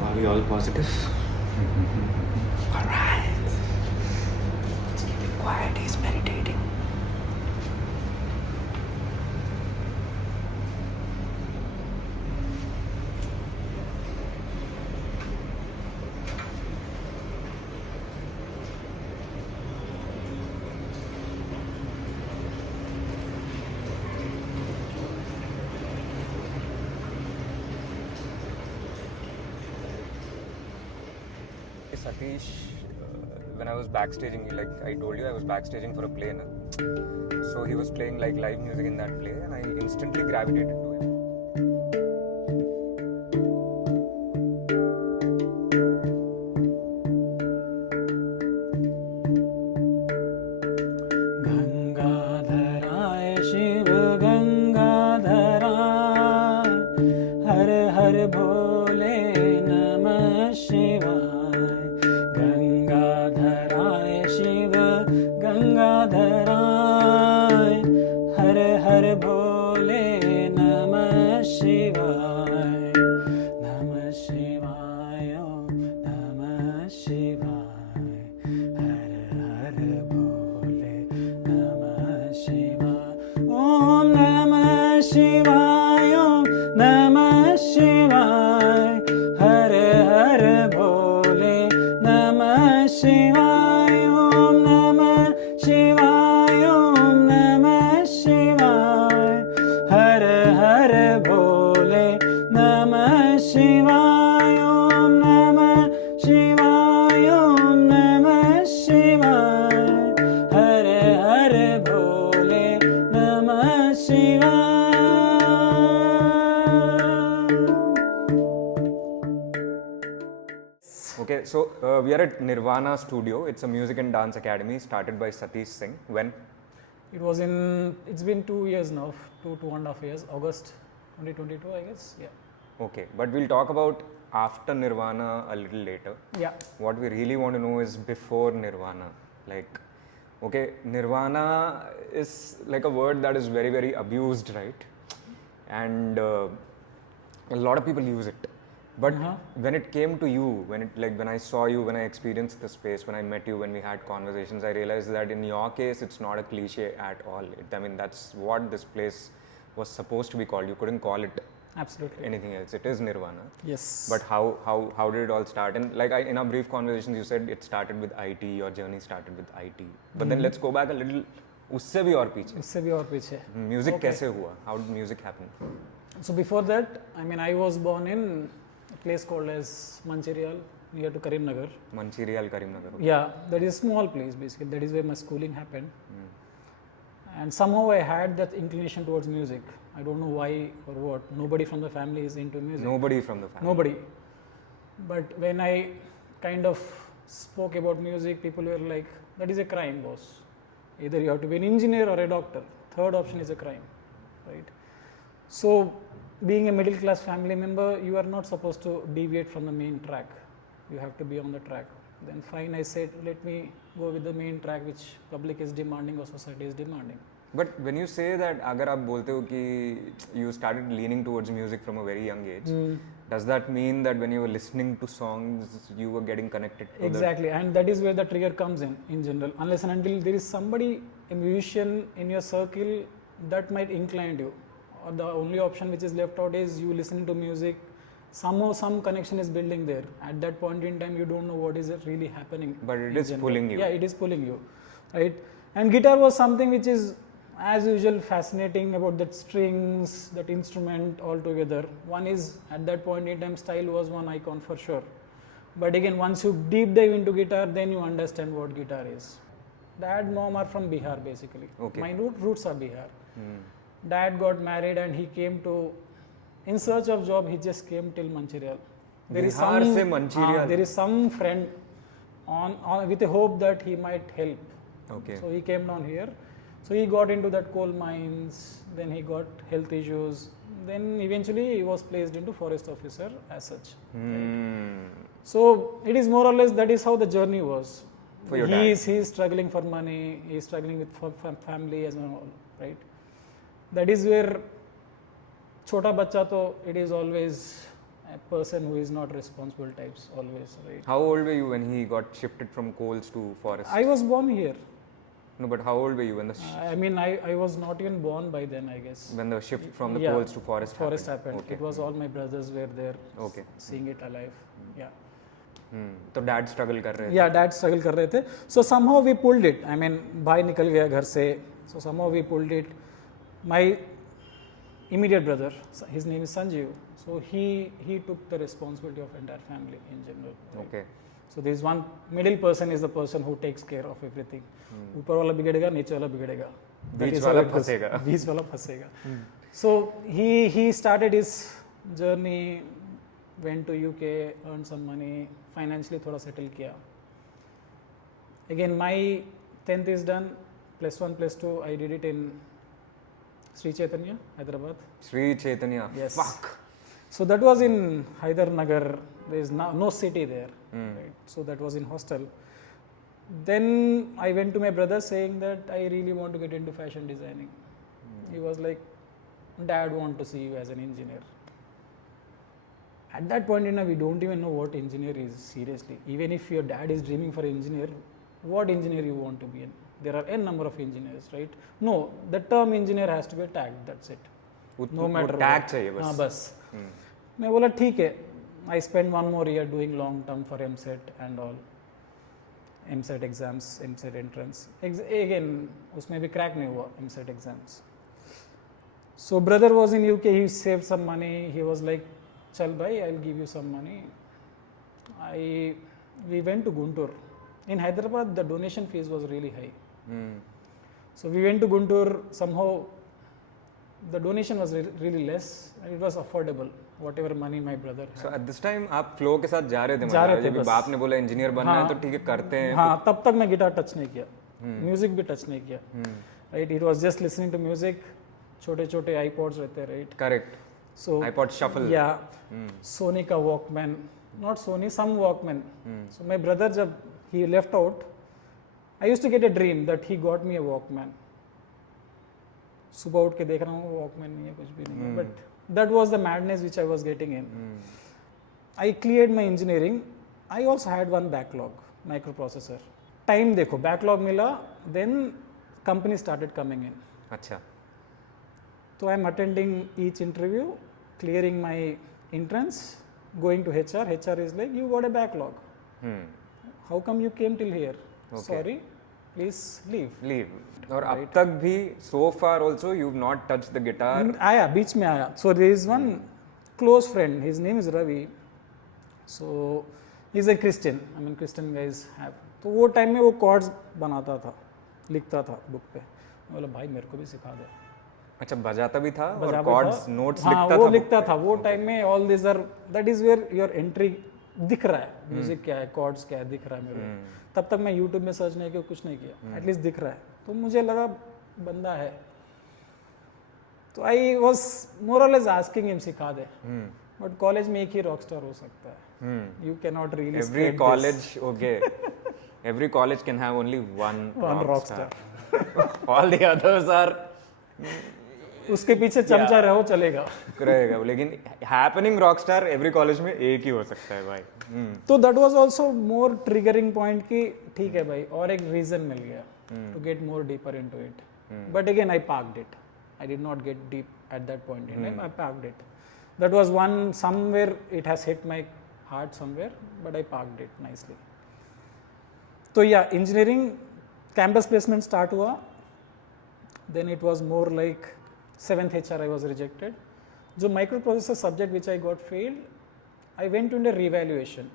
Are we all positive? Alright. Let's keep it quiet. He's meditating. Satish, when I was backstaging, like I told you, I was backstaging for a play. Na? So he was playing like live music in that play, and I instantly gravitated to him. गंगाधराय Shiv गंगाधरा हर हर भोले नमः शिवाय गंगाधराय शिव गंगाधराय हर हर भोले नमः शिवाय नमः शिवाय नमः शिवाय हर हर भोले नमः शिवाय ओम नमः शिवाय ओम नमः शिवाय हर हर भोले नमः शिवाय ओम नमः शिवाय ओम नमः शिवाय हर हर भोले नमः शिवाय ओम नमः शिवाय ओम नमः शिवाय हर हर भोले नमः शिवाय. Okay, so we are at Nirvana Studio. It's a music and dance academy started by Satish Singh. When? It's been 2 years now, 2.5 years, August 2022, I guess. Yeah. Okay, but we'll talk about after Nirvana a little later. Yeah. What we really want to know is before Nirvana. Like, okay, Nirvana is like a word that is very, very abused, right? And a lot of people use it. But when it came to you, when I saw you, when I experienced the space, when I met you, when we had conversations, I realized that in your case, it's not a cliche at all. That's what this place was supposed to be called. You couldn't call it Absolutely. anything else. It is Nirvana. Yes. But how did it all start? And like in our brief conversations, you said it started with IT. Your journey started with IT. But then let's go back a little. उससे भी और पीछे. उससे भी और पीछे. Music कैसे हुआ? How did music happen? So before that, I was born in a place called as Mancherial, near to Karimnagar. Mancherial, Karimnagar. Okay. Yeah, that is a small place basically. That is where my schooling happened. And somehow I had that inclination towards music. I don't know why or what. Nobody from the family is into music. Nobody from the family. Nobody. But when I kind of spoke about music, people were like, that is a crime, boss. Either you have to be an engineer or a doctor. Third option is a crime, right? So, being a middle class family member, you are not supposed to deviate from the main track. You have to be on the track. Then fine, I said, let me go with the main track which public is demanding or society is demanding. But when you say that, अगर आप बोलते हो कि you started leaning towards music from a very young age, does that mean that when you were listening to songs, you were getting connected to Exactly, and that is where the trigger comes in general. Unless and until there is somebody, a musician in your circle that might incline you. Or the only option which is left out is you listening to music. Somehow some connection is building there. At that point in time, you don't know what is really happening. But it is pulling you. Yeah, it is pulling you, right? And guitar was something which is, as usual, fascinating about that strings, that instrument altogether. One is, at that point in time, style was one icon for sure. But again, once you deep dive into guitar, then you understand what guitar is. Dad, mom are from Bihar basically. Okay. My roots are Bihar. Dad got married and he came to, in search of job, he just came till Mancherial. Bihar se Mancherial. There is some friend on with a hope that he might help. Okay. So he came down here. So he got into that coal mines, then he got health issues, then eventually he was placed into forest officer as such. Right? So it is more or less that is how the journey was. He is struggling for money, he is struggling with family as well, right? That is where chota bachcha to it is always a person who is not responsible types always, right? How old were you when he got shifted from coals to forest? I was born here. No, but how old were you when the I mean, I was not even born by then, I guess. when the shift from the Yeah, coals to forest happened. Okay. It was all my brothers were there, Okay. seeing it alive. Yeah. तो dad struggle कर रहे थे. Yeah, dad struggle कर रहे थे. So somehow we pulled it. I mean, भाई निकल गया घर से. So somehow we pulled it. My immediate brother, his name is Sanjeev. So he took the responsibility of entire family in general. Right? Okay. So there is one middle person is the person who takes care of everything. ऊपर वाला बिगड़ेगा, नीचे वाला बिगड़ेगा. बीच वाला फंसेगा. बीच वाला फंसेगा. So he started his journey, went to UK, earned some money, financially थोड़ा settle किया. Again, my 10th is done. +1, +2, I did it in Sri Chaitanya, Hyderabad. Sri Chaitanya. Yes. Fuck. So that was in Hydernagar. There is no city there. Right? So that was in hostel. Then I went to my brother saying that I really want to get into fashion designing. He was like, Dad want to see you as an engineer. At that point in time, we don't even know what engineer is, seriously. Even if your dad is dreaming for engineer, what engineer you want to be in? There are n number of engineers, right? No, the term engineer has to be tagged, that's it. No matter tag what. चाहिए बस. हाँ बस. मैं बोला ठीक है. I spent 1 more year doing long term for MSET and all. MSET exams, MSET entrance. Again, उसमें भी crack नहीं हुआ MSET exams. So brother was in UK. He saved some money. He was like, "Chal bhai, I'll give you some money." We went to Guntur. In Hyderabad, the donation fees was really high. So we went to Guntur. Somehow, the donation was really less, and it was affordable. Whatever money my brother had. So at this time आप flow के साथ जा रहे थे. जा रहे थे जब बस. बाप ने बोला इंजीनियर बनना है तो ठीक है करते हैं. हाँ, तब तक मैं गिटार टच नहीं किया, म्यूजिक भी टच नहीं किया. Right, it was just listening to music. छोटे छोटे आईपॉड्स रहते हैं, right. Correct. So iPod shuffle. Yeah, Sony का Walkman, not Sony, some Walkman. So my brother जब he left out, I used to get a dream that he got me a Walkman. सुबह उठ के देख रहा हूँ Walkman नहीं है, कुछ भी नहीं है. But that was the madness which I was getting in. I cleared my engineering. I also had one backlog, microprocessor. Time देखो, backlog मिला, then company started coming in. अच्छा. So I am attending each interview, clearing my entrance, going to HR. HR is like, you got a backlog. How come you came till here? Okay. Sorry, please leave. Leave. और अब तक भी so far also you've not touched the guitar. आया, बीच में आया. So there is one close friend. His name is Ravi. So he's a Christian. I mean Christian guys have. तो वो time में वो chords बनाता था, लिखता था बुक पे. मैं बोला भाई मेरे को भी सिखा दे. अच्छा, बजाता भी था और chords notes लिखता था. वो लिखता था. वो टाइम में all these are, that is where your entry दिख रहा है. म्यूजिक क्या है, chords क्या है, दिख रहा है मेरे को. तब तक मैं YouTube में सर्च नहीं किया, कुछ नहीं किया. एटलीस्ट दिख रहा है. तो मुझे लगा बंदा है. तो आई वॉज मोर और लेस आस्किंग हिम सिखा दे. बट कॉलेज में एक ही रॉक स्टार हो सकता है. You can not really every college. Okay, every college can have only one rock star. All the others are, उसके पीछे चमचा रहो चलेगा रहेगा. लेकिन happening rock star every college में एक ही हो सकता है भाई. तो that was also more triggering point कि ठीक है भाई, और एक रीजन मिल गया to get more deeper into it. But again I parked it. I did not get deep at that point in time. I parked it. That was one somewhere it has hit my heart somewhere, but I parked it nicely. तो या engineering campus placement start हुआ. Then it was more like 7th HR I was rejected. जो microprocessor subject which I got failed, I went into revaluation.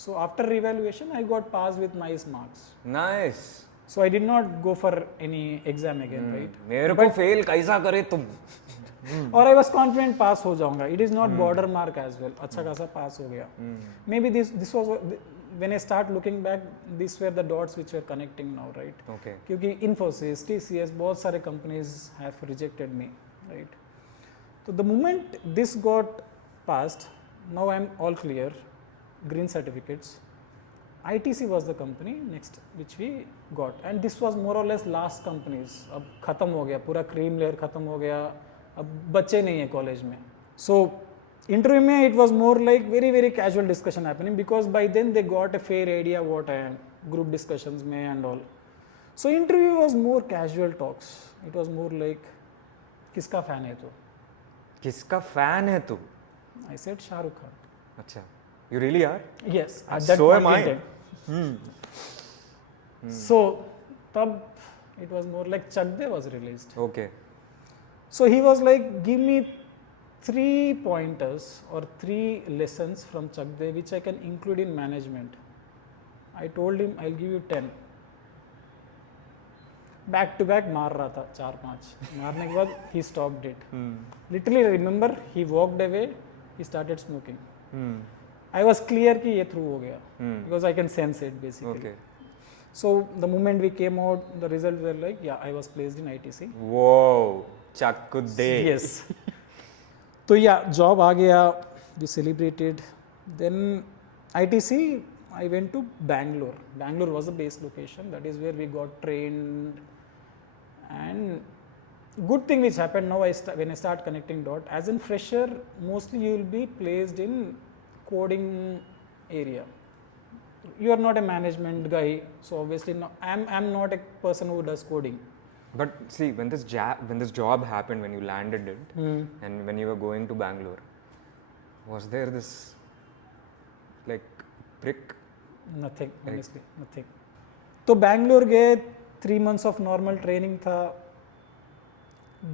So after revaluation, I got passed with nice marks. Nice. So I did not go for any exam again, right? मेरे को fail कैसा करे तुम. और I was confident pass हो जाऊंगा. It is not border mark as well. अच्छा खासा pass हो गया. Maybe this was when I start looking back, these were the dots which were connecting now, right? Okay. क्योंकि Infosys, TCS, बहुत सारे companies have rejected me, right? So the moment this got passed, now I'm all clear, green certificates. ITC was the company next which we got, and this was more or less last companies. अब खत्म हो गया, पूरा cream layer खत्म हो गया, अब बच्चे नहीं है कॉलेज में. So Interview में it was more like very very casual discussion happening because by then they got a fair idea what I am, group discussions में and all. So interview was more casual talks. It was more like किसका fan है तू? किसका fan है तू? I said Shahrukh Khan. अच्छा. You really are? Yes. At that So point am I. in time. So तब it was more like Chak De was released. Okay. So he was like, give me 3 pointers or 3 lessons from Chak De which I can include in management. I told him I'll give you 10. Back to back मार रहा था 4-5. मारने के बाद he stopped it. Literally remember he walked away, he started smoking. I was clear कि ये through हो गया because I can sense it basically. Okay. So the moment we came out, the results were like, yeah, I was placed in ITC. Whoa, Chakkude. Yes. So yeah, job आ गया, we celebrated. Then ITC, I went to Bangalore. Bangalore was the base location. That is where we got trained. And good thing which happened now, when I start connecting dot, as in fresher, mostly you will be placed in coding area. You are not a management guy, so obviously no, I'm not a person who does coding. But see, when this job happened, when you landed it, and when you were going to Bangalore, was there this like prick? Nothing, honestly, nothing. So Bangalore गए, 3 months of normal training था.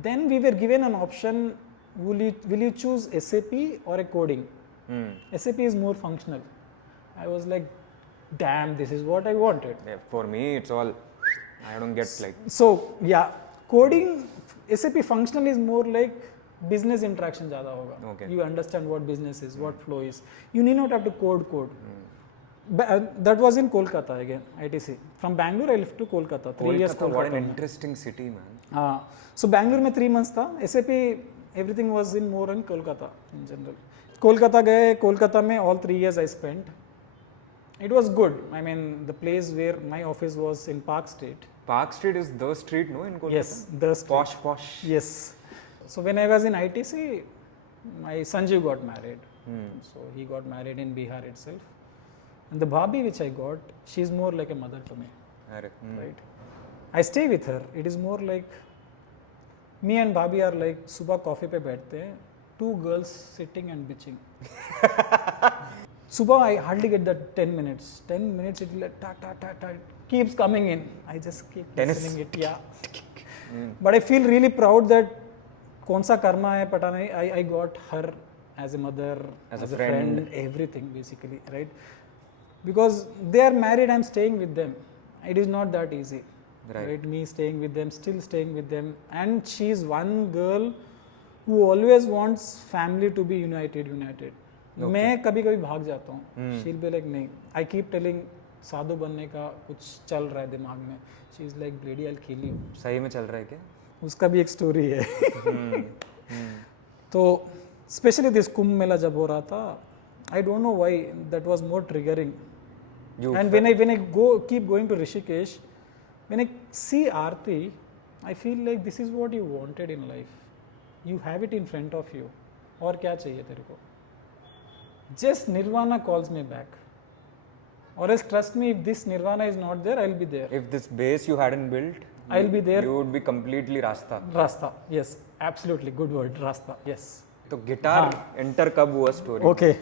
Then we were given an option, will you choose SAP or a coding? SAP is more functional. I was like, damn, this is what I wanted. Yeah, for me, it's all, I don't get like. So yeah, coding, SAP functional is more like business interaction ज़्यादा होगा. Okay. You understand what business is, what flow is. You need not have to code. That was in Kolkata again, ITC. From Bangalore I left to Kolkata. 3 years Kolkata. What an interesting city, man. So Bangalore में 3 months था. SAP everything was in more in Kolkata in general. Kolkata गए, Kolkata में all 3 years I spent. It was good. I mean, the place where my office was in Park Street. Park Street is the street, no, in Kolkata? Yes, the street. Posh. Yes. So when I was in ITC, my Sanjeev got married. So he got married in Bihar itself. And the Bhabhi which I got, she's more like a mother to me. Right? I stay with her. It is more like, me and Bhabhi are like, सुबह coffee पे बैठते हैं, 2 girls sitting and bitching. Subha, I hardly get that 10 minutes. 10 minutes, it will like, ta, keeps coming in. I just keep listening it, yeah. But I feel really proud that kaun sa karma hai, pata nahi, I got her as a mother, as a friend, everything basically, right? Because they are married, I'm staying with them. It is not that easy, right? Me staying with them, still staying with them. And she's one girl who always wants family to be united. मैं कभी कभी भाग जाता हूँ. She'll be like नहीं. I keep telling साधु बनने का कुछ चल रहा है दिमाग में. She's like Brady, I'll kill you. सही में चल रहा है क्या? उसका भी एक स्टोरी है. तो स्पेशली दिस कुंभ मेला जब हो रहा था, I don't know why that was more triggering. And when I keep going to Rishikesh, when I see Aarti, I feel like this is what you wanted in life. You have it in front of you. और क्या चाहिए तेरे को? Just Nirvana calls me back. Or else trust me, if this Nirvana is not there, I'll be there. If this base you hadn't built, I'll be there. You would be completely Rasta. Rasta, yes. Absolutely, good word, Rasta, yes. तो guitar enter कब हुआ story? Okay.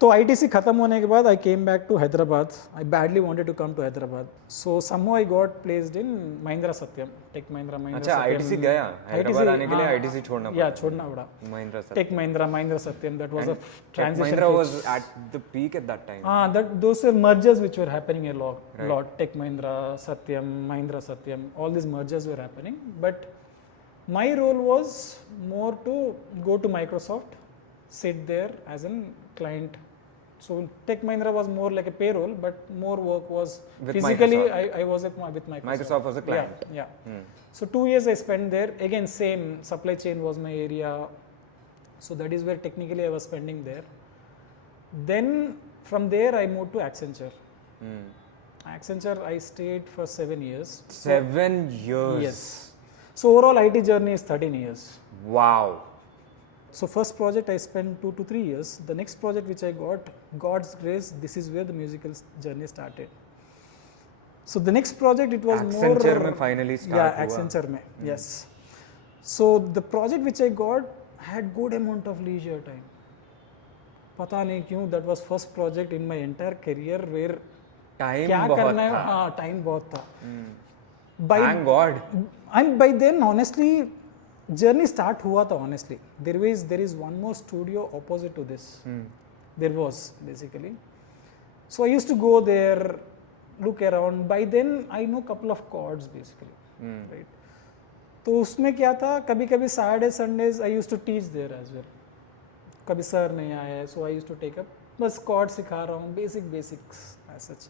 तो ITC खत्म होने के बाद I came back to Hyderabad. I badly wanted to come to Hyderabad. So somehow I got placed in Mahindra Satyam, Tech Mahindra अच्छा, Satyam. ITC गया? हैदराबाद आने के लिए ITC छोड़ना पड़ा? Yeah, छोड़ना पड़ा. Mahindra Satyam. Tech Mahindra Satyam. That was a transition. Mahindra was at the peak at that time. Those were mergers which were happening a lot. Tech Mahindra Satyam, all these mergers were happening. But my role was more to go to Microsoft, sit there as a client. So Tech Mahindra was more like a payroll, but more work was with physically. Microsoft. I was with Microsoft. Microsoft was a client. Yeah. So 2 years I spent there. Again, same supply chain was my area. So that is where technically I was spending there. Then from there I moved to Accenture. Accenture I stayed for 7 years. 7 years. Yes. So overall IT journey is 13 years. Wow. So first project I spent 2 to 3 years. The next project which I got, God's grace, this is where the musical journey started. So the next project, it was Accenture more. में finally start Yeah, हुआ. Accenture में. Yes. So the project which I got had good amount of leisure time. पता नहीं क्यों, that was first project in my entire career where Time क्या बहुत करना है, था. हाँ time बहुत था. Thank God. And by then honestly journey start हुआ था honestly. There is one more studio opposite to this. There was basically. So I used to go there, look around. By then I know couple of chords basically, right? तो उसमें क्या था, कभी कभी Saturday Sundays I used to teach there as well. कभी sir नहीं आया, so I used to take up, बस chord सिखा रहा हूँ, basics as such.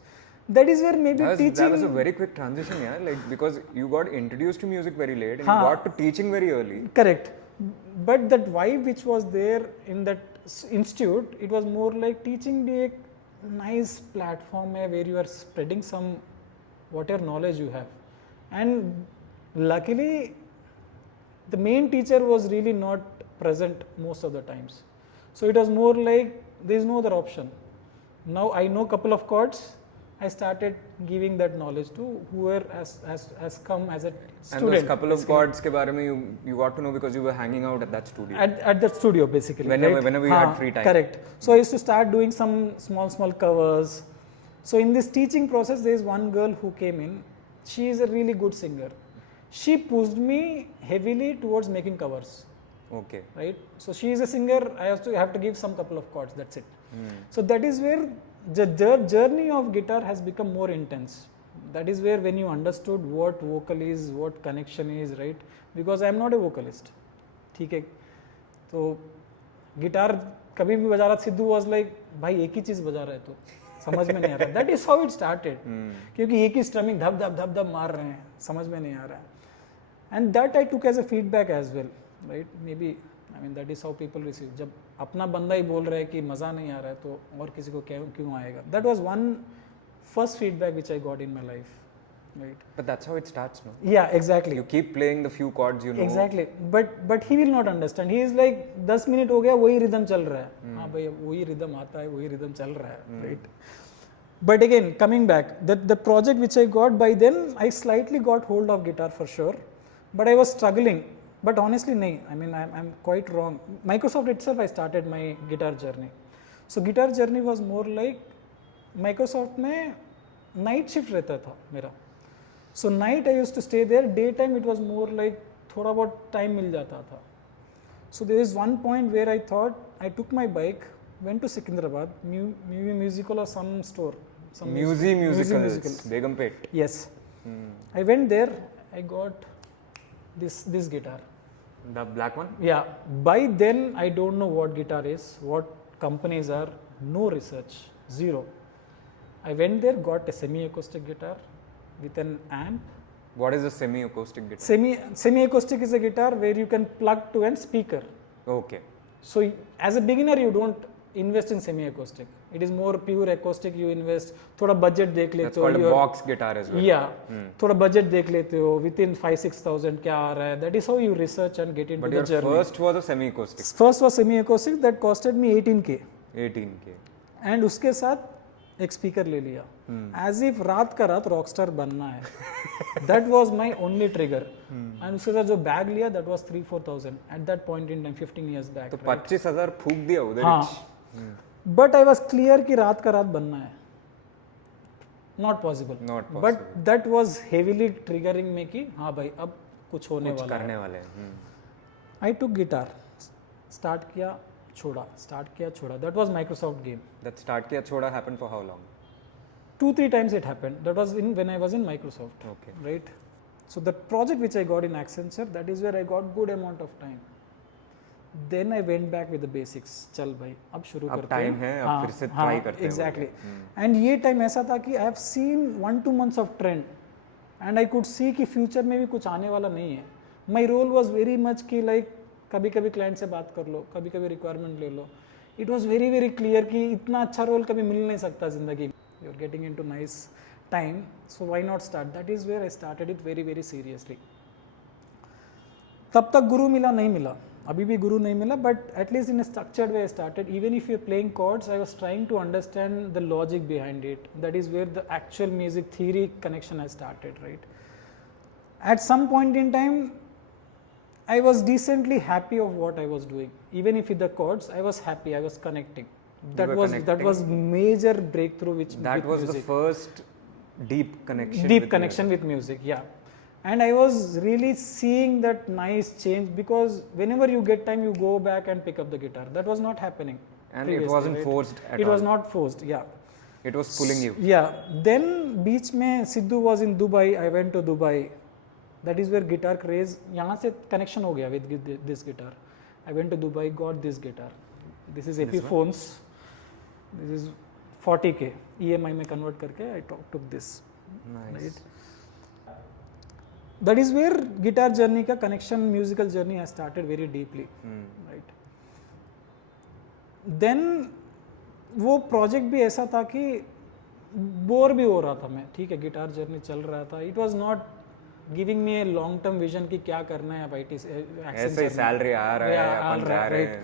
That is where maybe teaching. That was a very quick transition, yeah. Like because you got introduced to music very late and you got to teaching very early. Correct, but that vibe which was there in that institute, it was more like teaching be a nice platform where you are spreading some whatever knowledge you have, and luckily the main teacher was really not present most of the times, so it was more like there is no other option. Now I know couple of chords, I started giving that knowledge to whoever has come as a student. And those couple of chords के बारे में you got to know because you were hanging out at that studio. At that studio basically. Whenever you had free time. Correct. So I used to start doing some small covers. So in this teaching process, there is one girl who came in. She is a really good singer. She pushed me heavily towards making covers. Okay. Right. So she is a singer. I have to give some couple of chords. That's it. So that is where the journey of guitar has become more intense. That is where when you understood what vocal is, what connection is, right? Because I am not a vocalist. ठीक है, तो guitar कभी भी बजा रहा, Sidhu was like भाई एक ही चीज बजा रहा है तो समझ में नहीं आ रहा. That is how it started. क्योंकि एक ही स्ट्रमिंग धप धप मार रहे हैं, समझ में नहीं आ रहा है. And that I took as a feedback as well, right? Maybe I mean that is how people receive. जब अपना बंदा ही बोल रहा है कि मज़ा नहीं आ रहा है तो और किसी को क्यों आएगा. That was one first feedback which I got in my life, right? But that's how it starts, no? Yeah, exactly. You keep playing the few chords you know. Exactly. But he will not understand. He is like 10 minute हो गया वही rhythm चल रहा है. हाँ भाई वही rhythm आता है, वही रिदम चल रहा है, right? But again, coming back, the project which I got, by then I slightly got hold of guitar for sure, but I was struggling. But honestly, nahi. I mean, I'm quite wrong. Microsoft itself, I started my guitar journey. So guitar journey was more like Microsoft में night shift रहता था मेरा. So night I used to stay there. Daytime it was more like थोड़ा बहुत time मिल जाता था. So there is one point where I thought I took my bike, went to Secunderabad, musical or some store. Some musicals. Begumpet. Yes. I went there. I got this guitar. The black one? Yeah. By then, I don't know what guitar is, what companies are, no research, zero. I went there, got a semi-acoustic guitar with an amp. What is a semi-acoustic guitar? Semi-acoustic is a guitar where you can plug to a speaker. Okay. So as a beginner, you don't invest in semi-acoustic. It is more pure acoustic. You invest. थोड़ा budget देख लेते हो. That's called a box guitar as well. Yeah. थोड़ा budget देख लेते हो. Within 5,000-6,000 क्या आ रहा है. That is how you research and get into the journey. But your first was a semi-acoustic. First was semi-acoustic that costed me 18K. 18K. And उसके साथ एक speaker ले लिया. As if रात का रात rockstar बनना है. That was my only trigger. And उसके साथ जो bag लिया, that was 3,000-4,000 at that point in time, 15 years back. तो 25,000 फूक दिया उधर. हाँ. But I was clear कि रात का रात बनना है. Not possible. Not possible. But that was heavily triggering me कि हाँ भाई अब कुछ होने वाला है. करने वाले हैं. I took guitar. Start किया छोड़ा. Start किया छोड़ा. That was Microsoft game. That start किया छोड़ा happened for how long? 2-3 times it happened. That was when I was in Microsoft. Okay. Right. So the project which I got in Accenture, that is where I got good amount of time. Then I went back with the basics. चल भाई अब शुरू करते हैं. अब time है, अब फिर से try करते हैं. Exactly. And ये time ऐसा था कि I have seen 1-2 months of trend, and I could see कि future में भी कुछ आने वाला नहीं है. My role was very much कि like कभी कभी client से बात कर लो, कभी कभी requirement ले लो. It was very clear कि इतना अच्छा role कभी मिल नहीं सकता जिंदगी में. You're getting into nice time, so why not start? That is where I started it very seriously. तब तक गुरु मिला नहीं मिला. अभी भी guru नहीं मिला, but at least in a structured way I started. Even if you're playing chords, I was trying to understand the logic behind it. That is where the actual music theory connection has started, right? At some point in time, I was decently happy of what I was doing. Even if with the chords, I was happy, I was connecting. That was major breakthrough with that was music. The first deep connection with music, yeah. And I was really seeing that nice change, because whenever you get time you go back and pick up the guitar. That was not happening. And it wasn't forced at all. It was not forced, yeah. It was pulling you. Yeah. Then beach mein Sidhu was in Dubai, I went to Dubai. That is where guitar craze, यहाँ से connection हो गया with this guitar. I went to Dubai, got this guitar. This is Epiphones. This is 40k. EMI में convert करके I took this. Nice. Right? That is where guitar journey का connection, musical journey has started very deeply. Right? Then वो project भी ऐसा था कि bore भी हो रहा था मैं, ठीक है, गिटार जर्नी चल रहा था. It was not giving me a long term vision कि क्या करना है अब IT से. ऐसे ही सैलरी आ रहा है, अपन जा रहे हैं,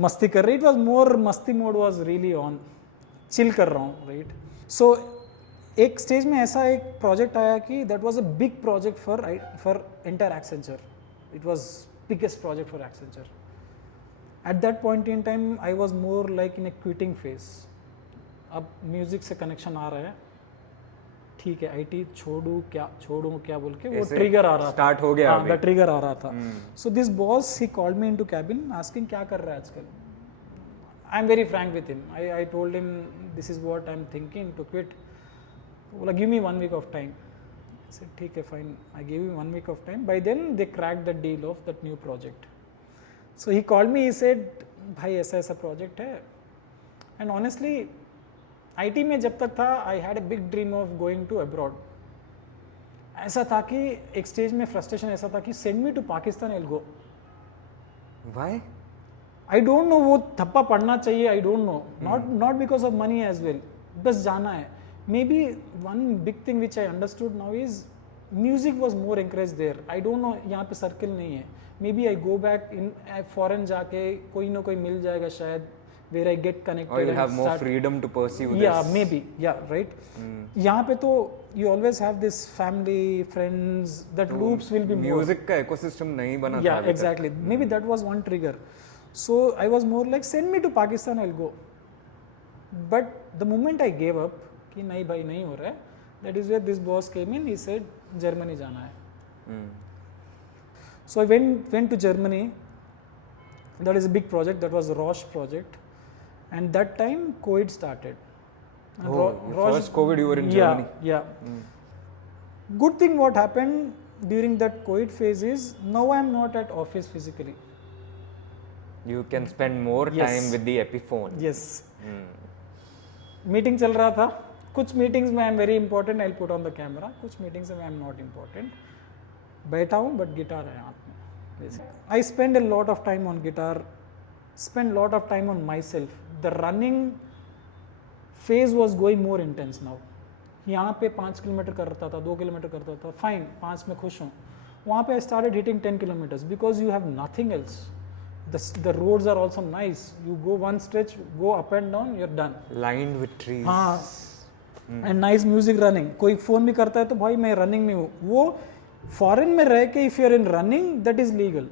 मस्ती कर रही. It was more मस्ती mode was really on, chill कर रहा हूँ, right? So एक स्टेज में ऐसा एक प्रोजेक्ट आया कि that was a big project for entire Accenture. It was biggest project for Accenture. At that point in time, I was more like in a quitting phase. अब music से connection आ रहा है, ठीक है, आईटी छोड़ूं क्या बोल के वो ट्रिगर आ रहा था, स्टार्ट हो गया, द ट्रिगर आ रहा था. So this boss he called me into cabin asking क्या कर रहा है आजकल. I am very frank with him. I told him this is what I am thinking to quit. बोला give me 1 week of time. I said ठीक है, fine. I give him 1 week of time. By then they cracked the deal of that new project. So he called me, he said भाई ऐसा project है. And honestly IT में जब तक था I had a big dream of going to abroad. ऐसा था कि एक स्टेज में फ्रस्ट्रेशन ऐसा था कि send me to Pakistan, I will go. Why? I don't know, वो थप्पा पड़ना चाहिए, I don't know. Not because of money as well, बस जाना है. Maybe one big thing which I understood now is music was more encourage there. I don't know, यहाँ पे circle नहीं है. Maybe I go back in foreign, जाके कोई ना कोई मिल जाएगा शायद, where I get connected. Or you'll have more freedom to pursue this. Yeah, maybe. Yeah, right. यहाँ पे तो you always have this family, friends, that loops will be more. Music का ecosystem नहीं बना था. Yeah, exactly. Maybe that was one trigger. So I was more like, send me to Pakistan, I'll go. But the moment I gave up, कि नहीं भाई नहीं हो रहा है, that is where this boss came in. He said, Germany जाना है. So I went to Germany. That is a big project. That was a Roche project. And that time COVID started. First COVID you were in Germany. Yeah. Good thing what happened during that COVID phase is now I am not at office physically. You can spend more time with the Epiphone. Yes. Meeting चल रहा था. कुछ meetings में I am very important, I'll put on the camera. कुछ meetings में I am not important. बैठा हूँ but guitar है हाथ में. I spend a lot of time on guitar. Spend lot of time on myself. The running phase was going more intense now. यहाँ पे 5 kilometre करता था, 2 किलोमीटर करता था, फाइन, 5 में खुश हूँ. वहाँ पे I started hitting 10 kilometers because you have nothing else. The roads are also nice. You go one stretch, go up and down, you're done. Lined with trees. हाँ. And nice music running. कोई phone भी करता है तो भाई मैं running में हूँ. वो फॉरेन में रह के if you're in running, that is legal.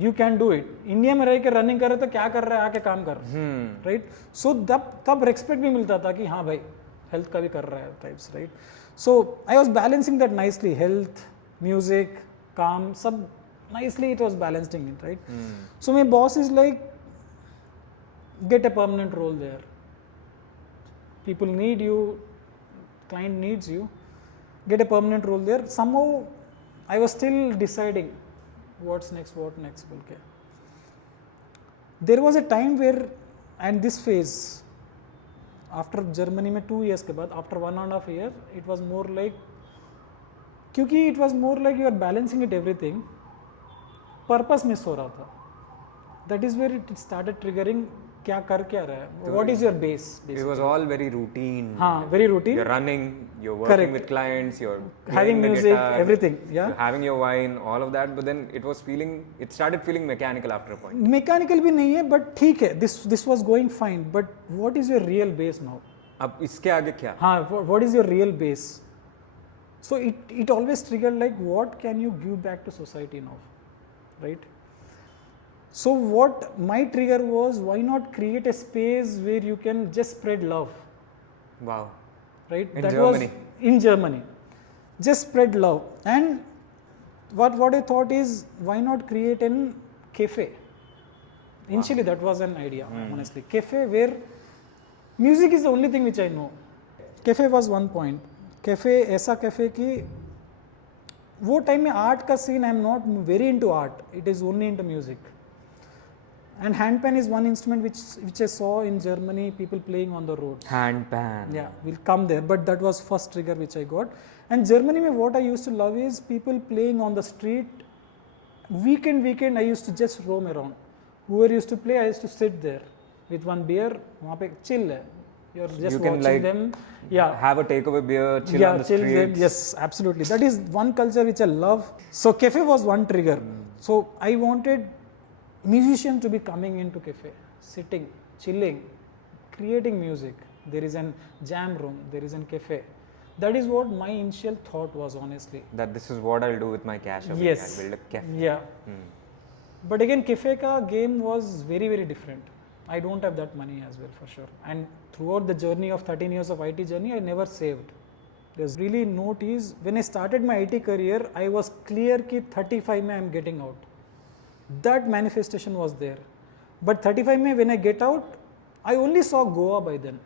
You can do it. India में रह के रनिंग कर रहे तो क्या कर रहा है, आके काम कर. राइट. सो तब रेस्पेक्ट भी मिलता था कि हाँ भाई हेल्थ का भी कर रहा है types. Right. So I was balancing that nicely. Health, music, काम, सब nicely it was balancing it, right? So my boss is like, get a permanent role there. People need you, client needs you, get a permanent role there. Somehow I was still deciding what next. Okay. There was a time where, and this phase, after Germany में 2 years के बाद, after 1.5 years, it was more like, क्योंकि it was more like you are balancing it everything, purpose miss हो रहा था. That is where it started triggering क्या कर क्या रहा है, what is your base It was all very routine. हाँ, very routine. You're running, you're working Correct. with clients, you're Having playing the music, guitar, everything, yeah. you're having your wine, all of that. But then it started feeling mechanical after a point. Mechanical भी नहीं है, but ठीक है, this was going fine. But what is your real base now? अब इसके आगे क्या? हाँ, what is your real base? So it always triggered like, what can you give back to society now, right? So what my trigger was, why not create a space where you can just spread love, Wow. right? In That Germany. was in Germany. Just spread love. And what I thought is, why not create an cafe? Initially that was an idea, honestly. Cafe where music is the only thing which I know. Cafe was one point. Cafe ऐसा cafe कि वो time में art का scene, I am not very into art. It is only into music. And handpan is one instrument which I saw in Germany, people playing on the road. Handpan. Yeah, we'll come there, but that was first trigger which I got. And Germany, mein what I used to love is people playing on the street. Weekend, I used to just roam around. Whoever used to play, I used to sit there with one beer. वहाँ पे chill है. You're just You can watching like them. Yeah. have a takeaway beer, chill Yeah, on the chill streets. them. Yes, absolutely. That is one culture which I love. So cafe was one trigger. So I wanted musicians to be coming into cafe, sitting, chilling, creating music. There is an jam room, there is an cafe. That is what my initial thought was, honestly. That this is what I'll do with my cash. Yes. I'll build a cafe. Yeah. But again, cafe ka game was very, very different. I don't have that money as well, for sure. And throughout the journey of 13 years of IT journey, I never saved. There's really note is, when I started my IT career, I was clear ki 35 mein I am getting out. That manifestation was there. But 35 mein when I get out, I only saw Goa by then.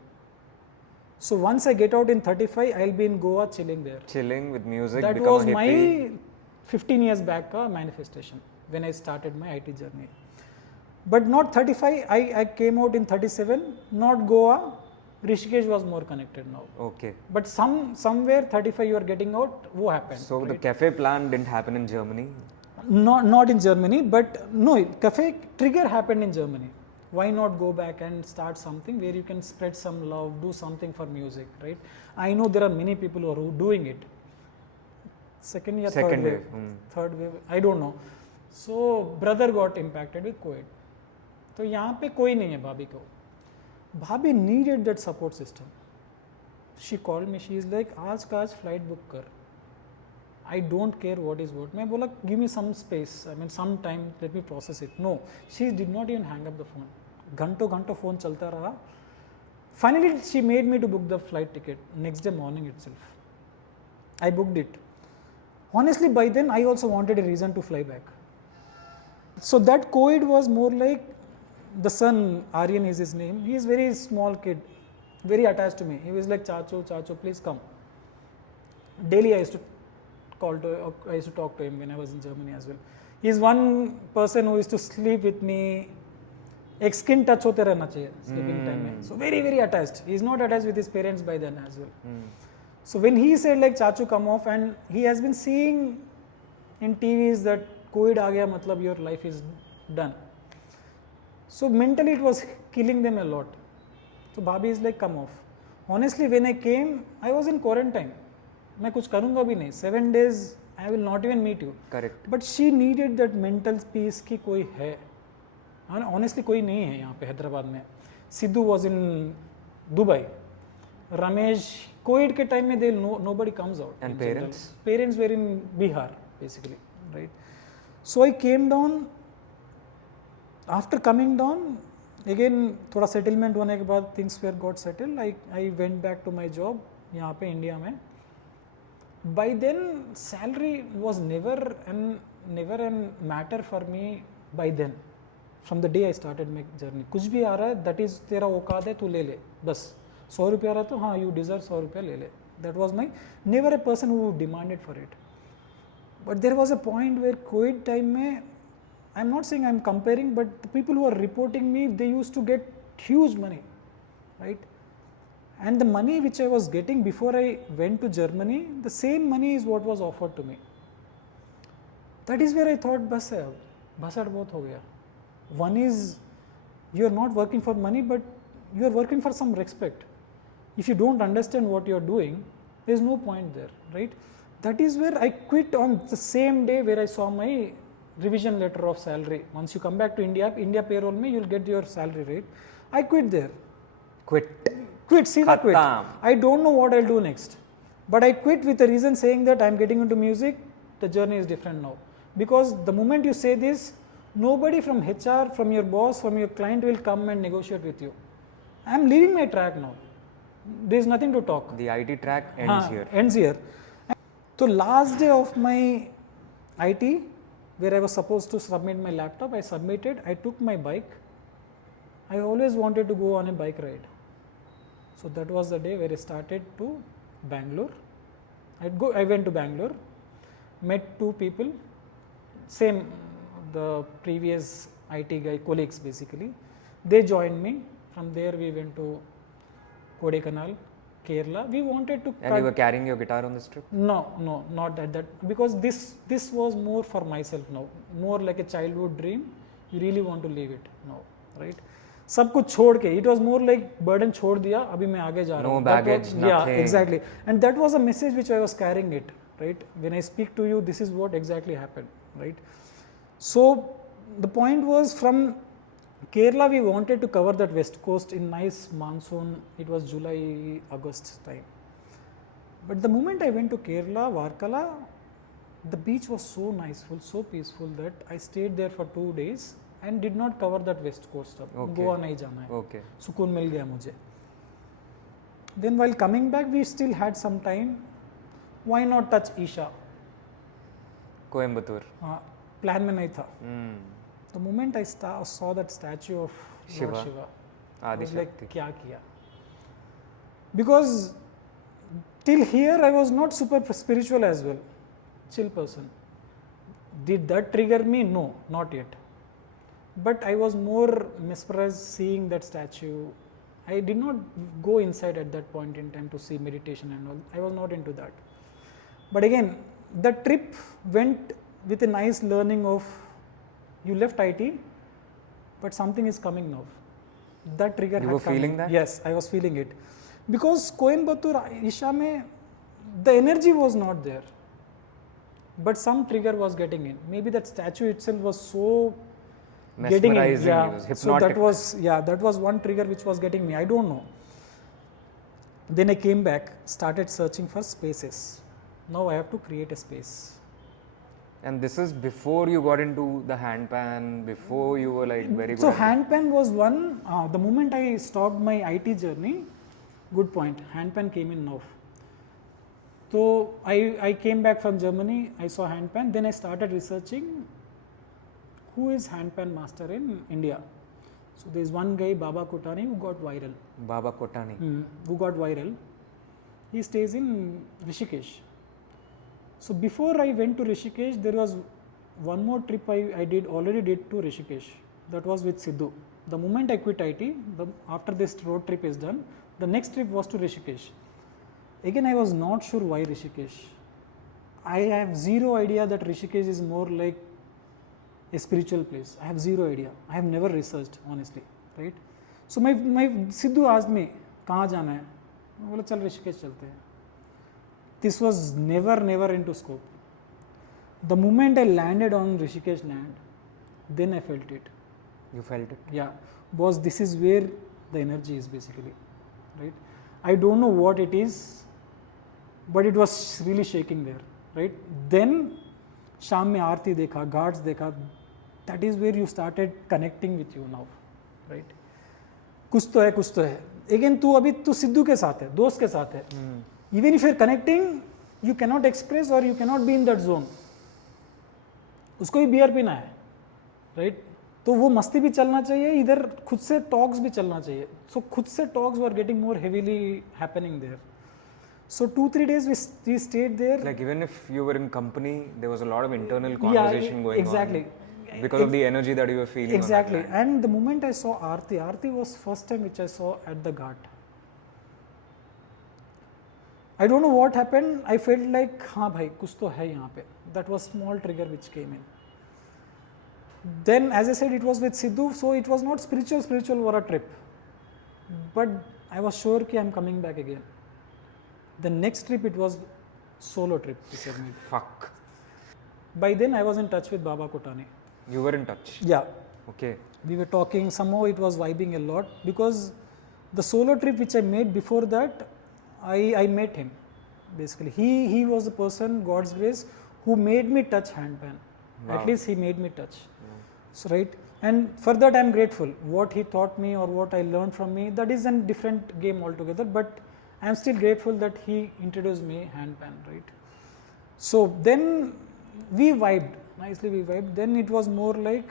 So once I get out in 35, I'll be in Goa chilling there. Chilling with music. That become was a hippie. my 15 years back manifestation when I started my IT journey. But not 35, I came out in 37, not Goa. Rishikesh was more connected now. Okay. But somewhere 35 you are getting out, wo happened. So right? the cafe plan didn't happen in Germany? Not in Germany, but no, cafe trigger happened in Germany. Why not go back and start something where you can spread some love, do something for music, right? I know there are many people who are doing it. Second wave. Third wave, I don't know. So brother got impacted with COVID. तो यहाँ पे कोई नहीं है भाभी को. भाभी needed that support system. She called me, she is like, आज का आज flight book कर. I don't care what is what. मैं बोला, give me some space, I mean some time, let me process it. No, she did not even hang up the phone. घंटों phone चलता रहा. Finally, she made me to book the flight ticket next day morning itself. I booked it. Honestly, by then I also wanted a reason to fly back. So that COVID was more like, the son, Aryan is his name, he is very small kid, very attached to me. He was like, Chacho, please come. Daily I used to talk to him when I was in Germany as well. He is one person who used to sleep with me. एक skin touch होते रहना चाहिए sleeping time में. So very, very attached. He is not attached with his parents by then as well. So when he said like, Chachu, come off, and he has been seeing in TVs that COVID आ गया मतलब your life is done. So mentally it was killing them a lot. So Bhabhi is like, come off. Honestly, when I came, I was in quarantine. मैं कुछ करूँगा भी नहीं. 7 days, I will not even meet you. Correct. But she needed that mental peace कि कोई है. Honestly, कोई नहीं है यहाँ पे हैदराबाद में. Sidhu was in Dubai. Ramesh, COVID के time में nobody comes out. And parents? Parents were in Bihar, basically, right? So I came down. After coming down, again थोड़ा settlement होने के बाद things were got settled. I went back to my job यहाँ पे India में. By then salary was never an matter for me by then. From the day I started my journey, कुछ भी आ रहा है, that is तेरा औकात है, तू ले ले बस. 100 रुपया आ रहा तो हाँ, you deserve 100 रुपया ले ले. That was my, never a person who demanded for it. But there was a point where COVID time में, I'm not saying I'm comparing, but the people who are reporting me, they used to get huge money, right? And the money which I was getting before I went to Germany, the same money is what was offered to me. That is where I thought, बस है अब, भसड़ बहुत हो गया. One is You are not working for money, but you are working for some respect. If you don't understand what you are doing, there is no point there, right? That is where I quit on the same day where I saw my revision letter of salary. Once you come back to India payroll me, you will get your salary, right? I quit there. Quit. Seedha quit. Khatam. I don't know what I'll do next. But I quit with a reason saying that I'm getting into music, the journey is different now. Because the moment you say this, nobody from HR, from your boss, from your client will come and negotiate with you. I'm leaving my track now. There's nothing to talk. The IT track ends here. Ends here. So last day of my IT, where I was supposed to submit my laptop, I submitted, I took my bike. I always wanted to go on a bike ride. So that was the day where I started to Bangalore. I went to Bangalore, met two people, same, the previous IT guy, colleagues basically. They joined me. From there we went to Kodaikanal, Kerala. We wanted to And you were carrying your guitar on this trip? No, not at that, because this was more for myself now, more like a childhood dream. You really want to leave it now, right? सब कुछ छोड़ के, it was more like burden छोड़ दिया, अभी मैं आगे जा रहा हूँ. No baggage, nothing. Yeah, exactly. And that was a message which I was carrying it, right? When I speak to you, this is what exactly happened, right? So the point was, from Kerala we wanted to cover that west coast in nice monsoon. It was July, August time. But the moment I went to Kerala, Varkala, the beach was so nice, so peaceful that I stayed there for 2 days and did not cover that west coast. Okay. Goa नहीं जाना है. Okay. सुकून मिल गया मुझे. Then while coming back, we still had some time. Why not touch Isha? Coimbatore. Plan में नहीं था. The moment I saw that statue of Lord Shiva, I was like, क्या किया? Because till here I was not super spiritual as well. Chill person. Did that trigger me? No, not yet. But I was more mesmerized seeing that statue. I did not go inside at that point in time to see meditation and all. I was not into that. But again, the trip went with a nice learning of, you left IT, but something is coming now. That trigger You had were come feeling in. that? Yes, I was feeling it. Because Coimbatore, Isha mein, the energy was not there. But some trigger was getting in. Maybe that statue itself was so getting in. Yeah. Hypnotic. So that was one trigger which was getting me. I don't know. Then I came back, started searching for spaces. Now I have to create a space. And this is before you got into the handpan, before you were like very good. So handpan was one, the moment I stopped my IT journey, good point, handpan came in now. So I came back from Germany, I saw handpan, then I started researching who is handpan master in India. So there is one guy, Baba Kotani, who got viral. Baba Kotani. Who got viral. He stays in Rishikesh. So before I went to Rishikesh, there was one more trip I already did to Rishikesh. That was with Sidhu. The moment I quit IT, after this road trip is done, the next trip was to Rishikesh. Again, I was not sure why Rishikesh. I have zero idea that Rishikesh is more like a spiritual place. I have zero idea. I have never researched, honestly, right? So my Sidhu asked me, कहाँ जाना है? मैं बोला चल ऋषिकेश चलते हैं. This was never into scope. The moment I landed on Rishikesh land, then I felt it. You felt it? Yeah, boss, this is where the energy is basically, right? I don't know what it is, but it was really shaking there, right? Then शाम में आरती देखा, घाट्स देखा, that is where you started connecting with you now, right? कुछ तो है. Again, तू सिद्धू के साथ है, दोस्त के साथ है. Even if you're connecting, you cannot express or you cannot be in that zone. उसको भी बियर पीना है, right? तो वो मस्ती भी चलना चाहिए, इधर खुद से टॉक्स भी चलना चाहिए. So खुद से talks were getting more heavily happening there. So 2-3 days we stayed there. Like even if you were in company, there was a lot of internal conversation going exactly. on. Because of the energy that you were feeling. Exactly. And the moment I saw Aarti was first time which I saw at the Ghat. I don't know what happened. I felt like, हाँ भाई, कुछ तो है यहाँ पे. That was small trigger which came in. Then as I said, it was with Sidhu, so it was not spiritual or a trip. But I was sure that I am coming back again. The next trip it was solo trip. He said me. Fuck. By then I was in touch with Baba Kotani. You were in touch? Yeah. Okay. We were talking, somehow it was vibing a lot because the solo trip which I made before that, I met him basically. He was the person, God's grace, who made me touch handpan. Wow. At least he made me touch. So, right. And for that I am grateful. What he taught me or what I learned from me, that is a different game altogether. But I am still grateful that he introduced me handpan, right. So then we vibed, nicely we vibed. Then it was more like.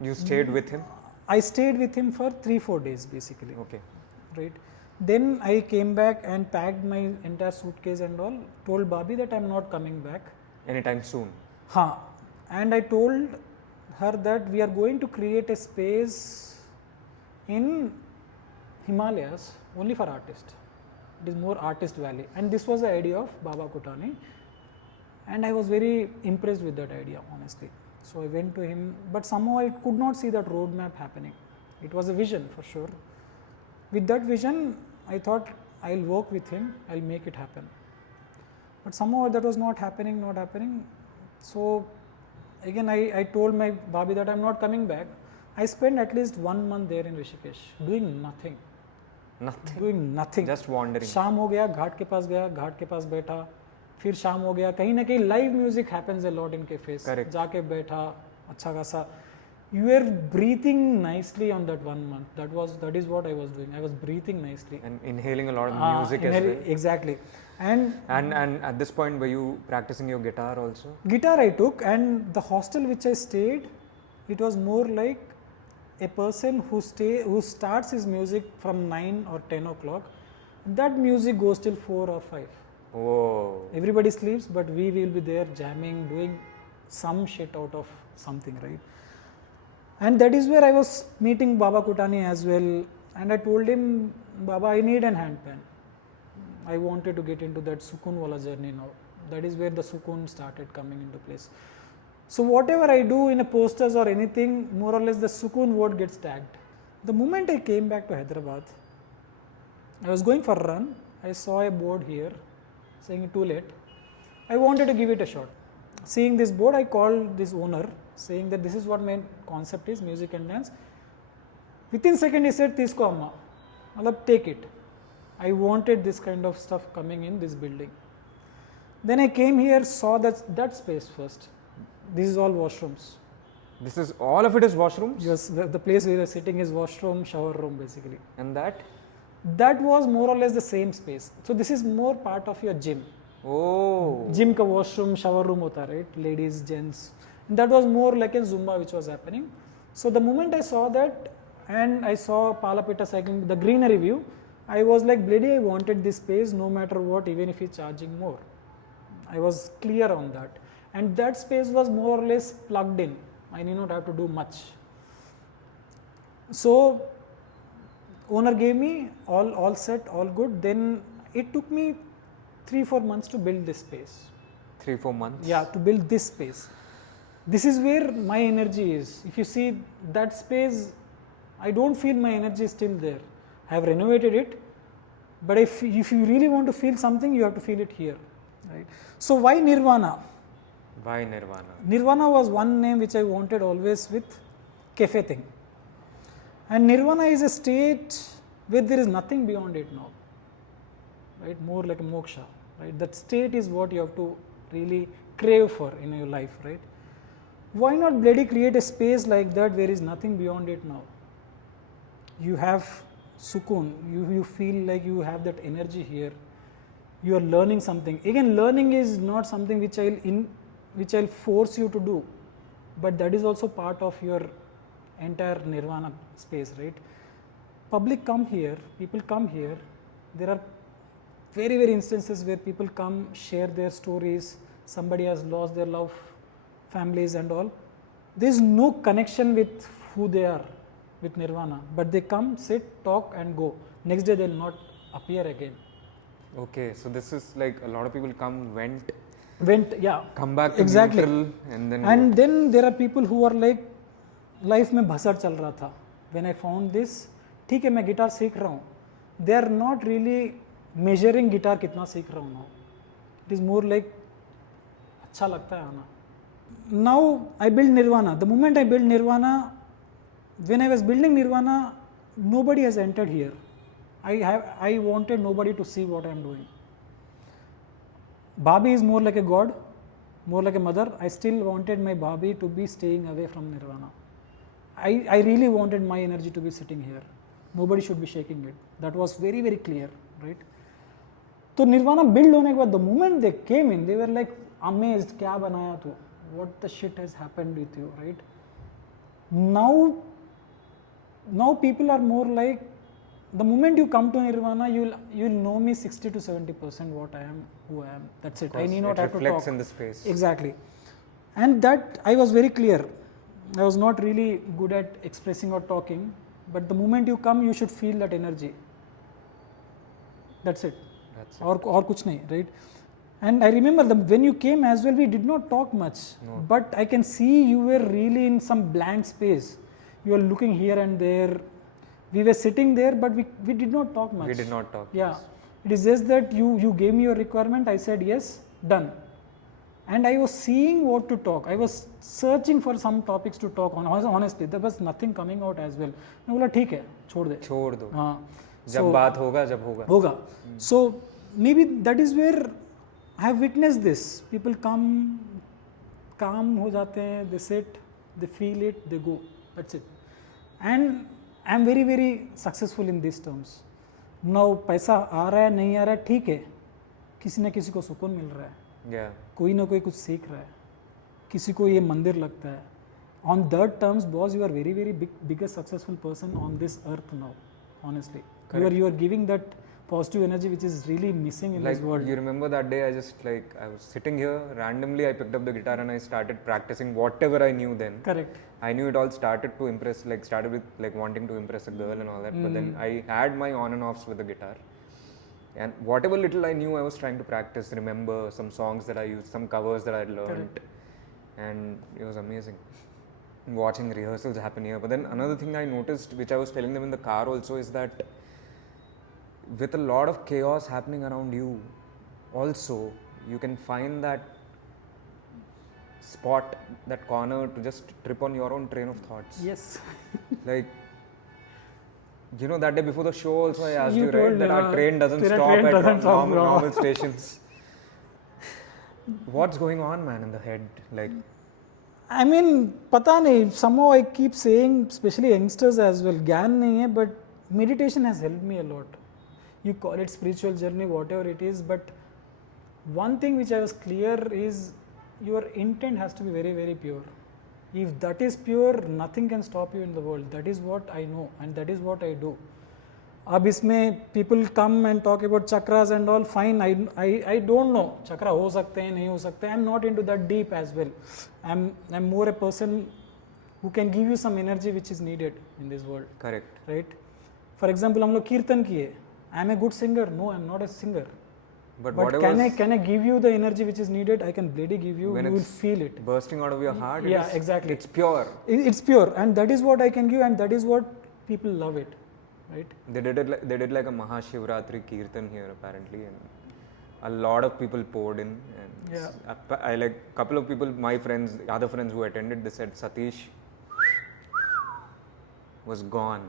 You stayed with him? I stayed with him for 3-4 days basically. Okay. Right. Then I came back and packed my entire suitcase and all, told Babi that I am not coming back. Anytime soon? And I told her that we are going to create a space in Himalayas only for artists. It is more artist valley. And this was the idea of Baba Kotani. And I was very impressed with that idea, honestly. So I went to him, but somehow I could not see that roadmap happening. It was a vision for sure. With that vision, I thought I'll work with him, I'll make it happen. But somehow that was not happening. So again, I told my Babi that I'm not coming back. I spent at least 1 month there in Rishikesh, doing nothing. Doing nothing. Just wandering. शाम हो गया, घाट के पास गया, घाट के पास बैठा, फिर शाम हो गया, कहीं ना कहीं live music happens a lot in cafes. Correct. जाके बैठा, अच्छा खासा. You were breathing nicely on that 1 month. That is what I was doing. I was breathing nicely. And inhaling a lot of music as well. Exactly. And at this point, were you practicing your guitar also? Guitar I took, and the hostel which I stayed, it was more like a person who starts his music from 9 or 10 o'clock. That music goes till 4 or 5. Oh. Everybody sleeps, but we will be there jamming, doing some shit out of something, right? And that is where I was meeting Baba Kotani as well. And I told him, Baba, I need an handpan. I wanted to get into that Sukun wala journey now. That is where the Sukun started coming into place. So whatever I do in a posters or anything, more or less the Sukun word gets tagged. The moment I came back to Hyderabad, I was going for a run. I saw a board here saying too late. I wanted to give it a shot. Seeing this board, I called this owner saying that this is what my concept is, music and dance. Within a second he said, Tisko amma, malab take it. I wanted this kind of stuff coming in this building. Then I came here, saw that space first. This is all washrooms. This is, all of it is washrooms? Yes, the place where we are sitting is washroom, shower room basically. And that? That was more or less the same space. So this is more part of your gym. Oh. Gym ka washroom, shower room hota, right? Ladies, gents. And that was more like a Zumba which was happening. So the moment I saw that and I saw Palapita cycling, the greenery view, I was like, bloody, I wanted this space no matter what, even if he's charging more. I was clear on that. And that space was more or less plugged in. I need not have to do much. So owner gave me all set, all good. Then it took me 3-4 months to build this space. 3-4 months? Yeah, to build this space. This is where my energy is. If you see that space, I don't feel my energy is still there. I have renovated it, but if you really want to feel something, you have to feel it here, right? So why Nirvana? Why Nirvana? Nirvana was one name which I wanted always with cafe thing. And Nirvana is a state where there is nothing beyond it now, right? More like a moksha, right? That state is what you have to really crave for in your life, right? Why not bloody create a space like that where is nothing beyond it now? You have Sukun, you feel like you have that energy here. You are learning something. Again, learning is not something which I'll force you to do, but that is also part of your entire Nirvana space, right? Public come here, people come here. There are very instances where people come, share their stories. Somebody has lost their love, families and all. There is no connection with who they are with Nirvana, but they come, sit, talk and go. Next day they will not appear again. Okay, so this is like a lot of people come, went, went, yeah, come back to exactly. neutral and then And then there are people who are like, life में भसड़ चल रहा था. When I found this, ठीक है मैं guitar सीख रहा हूँ. They are not really measuring guitar कितना सीख रहा हूँ now. It is more like अच्छा लगता है आना. Now I build Nirvana. The moment I build Nirvana, when I was building Nirvana, nobody has entered here. I wanted nobody to see what I am doing. Bobby is more like a god, more like a mother. I still wanted my Bobby to be staying away from Nirvana. I really wanted my energy to be sitting here. Nobody should be shaking it. That was very, very clear, right? So Nirvana build होने के बाद, the moment they came in, they were like amazed, क्या बनाया तू? What the shit has happened with you, right? Now people are more like, the moment you come to Nirvana, you'll know me 60 to 70% what I am, who I am. That's it. I need not have to talk. It reflects in the space. Exactly. And that I was very clear. I was not really good at expressing or talking, but the moment you come, you should feel that energy. That's it. और कुछ नहीं, right? And I remember when you came as well, we did not talk much, but I can see you were really in some blank space. You were looking here and there. We were sitting there, but we did not talk much. We did not talk. Yeah. Yes. It is just that you gave me your requirement. I said yes, done. And I was seeing what to talk. I was searching for some topics to talk on. Honestly, there was nothing coming out as well. मैं बोला ठीक है, छोड़ दो. हाँ. जब बात होगा, जब होगा. So maybe that is where I have witnessed this. People come, calm हो जाते हैं, they sit, they feel it, they go. That's it. And I am very, very successful in these terms. Now पैसा आ रहा है, नहीं आ रहा है, ठीक है. किसी न किसी को सुकून मिल रहा है. Yeah. कोई ना कोई कुछ सीख रहा है. किसी को ये मंदिर लगता है. On that terms, boss, you are very, very biggest successful person on this earth now. Honestly, you are giving that positive energy which is really missing in this world. You remember that day? I was sitting here randomly. I picked up the guitar and I started practicing whatever I knew then. Correct. I knew it all started with wanting to impress a girl and all that. But then I had my on and offs with the guitar. And whatever little I knew, I was trying to practice, remember some songs that I used, some covers that I had learned. Correct. And it was amazing watching rehearsals happen here. But then another thing I noticed, which I was telling them in the car also, is that with a lot of chaos happening around you, also, you can find that spot, that corner to just trip on your own train of thoughts. Yes. Like, you know, that day before the show also I asked you, right, that our train doesn't stop at normal stations. What's going on, man, in the head? Like, I mean, पता नहीं, somehow I keep saying, especially youngsters as well, ज्ञान नहीं है, but meditation has helped me a lot. You call it spiritual journey, whatever it is, but one thing which I was clear is your intent has to be very, very pure. If that is pure, nothing can stop you in the world. That is what I know and that is what I do. अब इसमें people come and talk about chakras and all, fine, I don't know. Chakra हो सकते हैं, नहीं हो सकते. I'm not into that deep as well. I'm more a person who can give you some energy which is needed in this world. Correct. Right? For example, हम लोग कीर्तन किए. I'm a good singer. No, I'm not a singer. But can I give you the energy which is needed? I can bloody give you. You will feel it. Bursting out of your heart. Yeah, exactly. It's pure. It's pure, and that is what I can give, and that is what people love it, right? They did like a Mahashivratri Kirtan here apparently, and a lot of people poured in. And I like couple of people, my friends, other friends who attended. They said Satish was gone.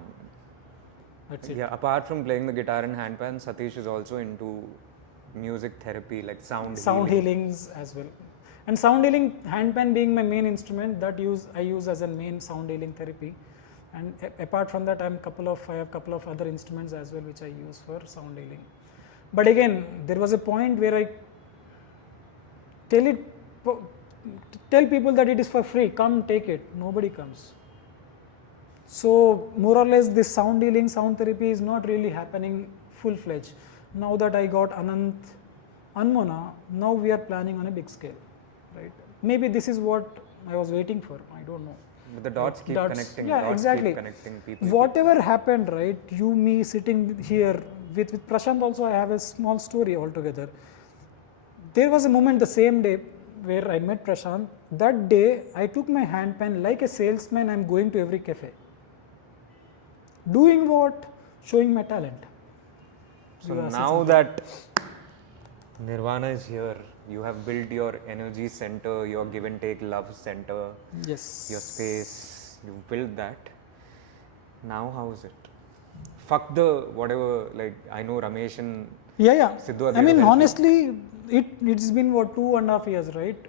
That's it. Yeah, apart from playing the guitar and handpan, Satish is also into music therapy, like sound healings as well. And sound healing, handpan being my main instrument, that I use as a main sound healing therapy. And apart from that, I have couple of other instruments as well which I use for sound healing. But again, there was a point where I tell people that it is for free, come take it. Nobody comes. So more or less this sound healing, sound therapy is not really happening full-fledged. Now that I got Anant, Anmona, now we are planning on a big scale, right? Maybe this is what I was waiting for, I don't know. But the dots keep connecting. Yeah, exactly. Keep connecting people. Whatever happened, right? You, me sitting here with Prashant also, I have a small story altogether. there was a moment the same day where I met Prashant. That day, I took my handpan like a salesman. I'm going to every cafe. Doing what? Showing my talent. So now that Nirvana is here, you have built your energy center, your give and take love center, Yes. your space, you've built that. Now how is it? Fuck the whatever, like I know Ramesh and Yeah. Sidhu. I mean, honestly, it's been what 2.5 years, right?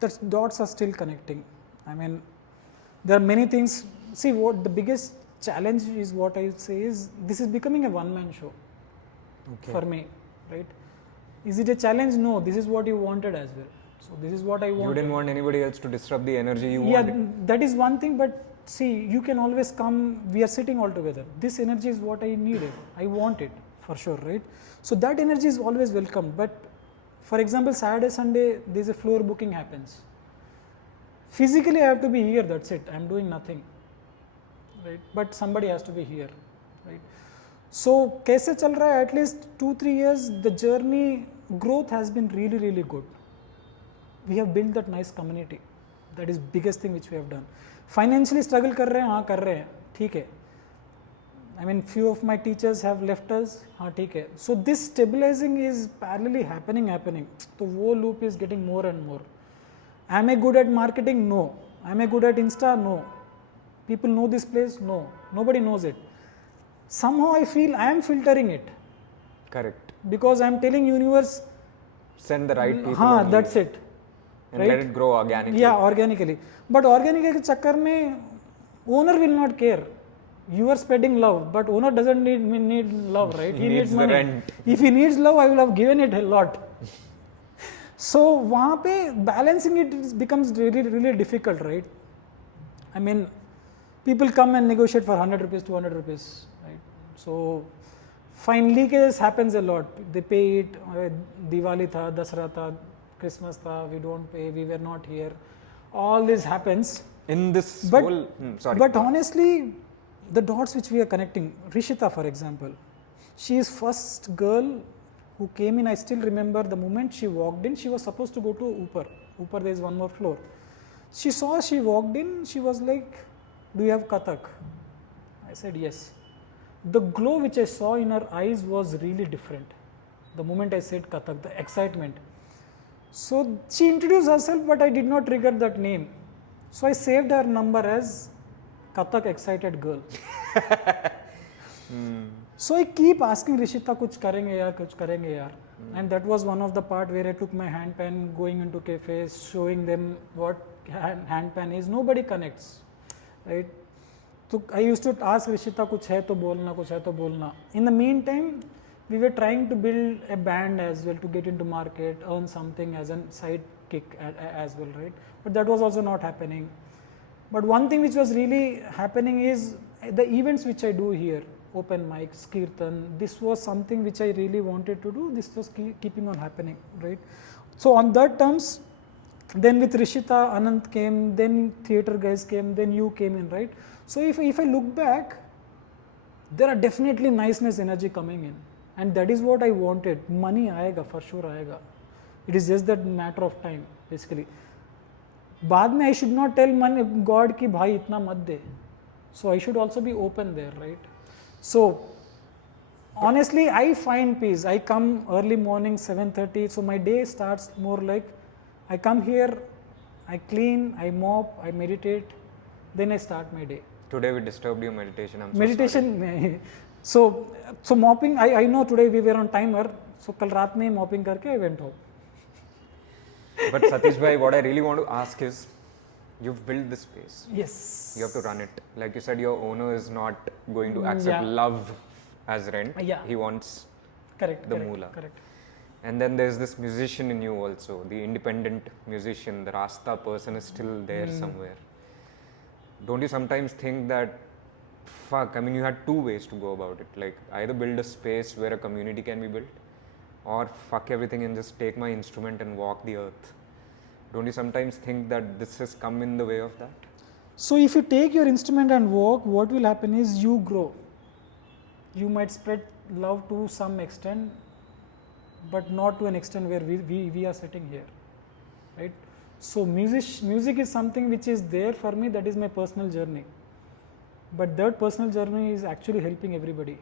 The dots are still connecting. I mean, there are many things. See, what the biggest challenge is, what I would say is, this is becoming a one-man show for me, right? Is it a challenge? No, this is what you wanted as well. So this is what I wanted. You didn't want anybody else to disrupt the energy you Yeah, wanted. that is one thing, but see, you can always come, we are sitting all together. This energy is what I needed. I want it for sure, right? So that energy is always welcome. But for example, Saturday, Sunday, there's a floor booking happens. Physically, I have to be here, that's it. I'm doing nothing, right? But somebody has to be here, right? So, kaise chal raha hai? At least 2-3 years, the journey growth has been really, really good. We have built that nice community. That is biggest thing which we have done. Financially struggle कर रहे हैं, हाँ कर रहे हैं, ठीक है. I mean, few of my teachers have left us, हाँ ठीक है. So this stabilizing is parallelly happening. So वो loop is getting more and more. Am I good at marketing? No. Am I good at Insta? No. People know this place? No. Nobody knows it. Somehow I feel I am filtering it. Correct. Because I am telling universe, Send the right people. हाँ, only. that's it. And right? let it grow organically. Yeah, organically. But organically के चक्कर में owner will not care. You are spreading love, but owner doesn't need love, right? He needs the money. rent. If he needs love, I will have given it a lot. So वहाँ पे balancing it becomes really difficult, right? I mean, people come and negotiate for 100 rupees, 200 rupees, right? So fine leakage happens a lot. They pay it. Diwali tha, Dasra tha, Christmas tha. We don't pay. We were not here. All this happens. In this But whole, but honestly, the dots which we are connecting. Rishita, for example, she is first girl who came in. I still remember the moment she walked in. She was supposed to go to Upar. Upar, there is one more floor. She walked in. She was like, "Do you have Kathak?" I said yes. The glow which I saw in her eyes was really different. The moment I said Kathak, the excitement. So she introduced herself, but I did not trigger that name. So I saved her number as Kathak excited girl. So I keep asking Rishita, kuch karenge yaar. And that was one of the part where I took my handpan, going into cafes, showing them what handpan is. Nobody connects, right? So I used to ask Rishita, kuch hai to bolna. In the meantime, we were trying to build a band as well to get into market, earn something as a side kick as well, right? But that was also not happening. But one thing which was really happening is the events which I do here, open mics, kirtan, this was something which I really wanted to do. This was keeping on happening, right? So on that terms, then with Rishita, Anant came, then theatre guys came, then you came in, right? So if I look back, there are definitely niceness energy coming in. And that is what I wanted. Money aayega, for sure aayega. It is just that matter of time, basically. बाद में I should not tell God कि भाई इतना मत दे. So I should also be open there, right? So honestly, I find peace. I come early morning, 7:30. So my day starts more like, I come here, I clean, I mop, I meditate, then I start my day. Today we disturbed your meditation. I'm so Meditation. So mopping, I know today we were on timer. So कल रात में mopping करके I went home. But Satish bhai, what I really want to ask is, you've built this space. Yes. You have to run it. Like you said, your owner is not going to accept love as rent. Yeah. He wants Correct. the moolah. Correct. And then there's this musician in you also, the independent musician, the Rasta person is still there somewhere. Don't you sometimes think that, fuck, I mean, you had two ways to go about it. Like either build a space where a community can be built, or fuck everything and just take my instrument and walk the earth. Don't you sometimes think that this has come in the way of that? So if you take your instrument and walk, what will happen is you grow. You might spread love to some extent, but not to an extent where we are sitting here, right? So music is something which is there for me, that is my personal journey. But that personal journey is actually helping everybody.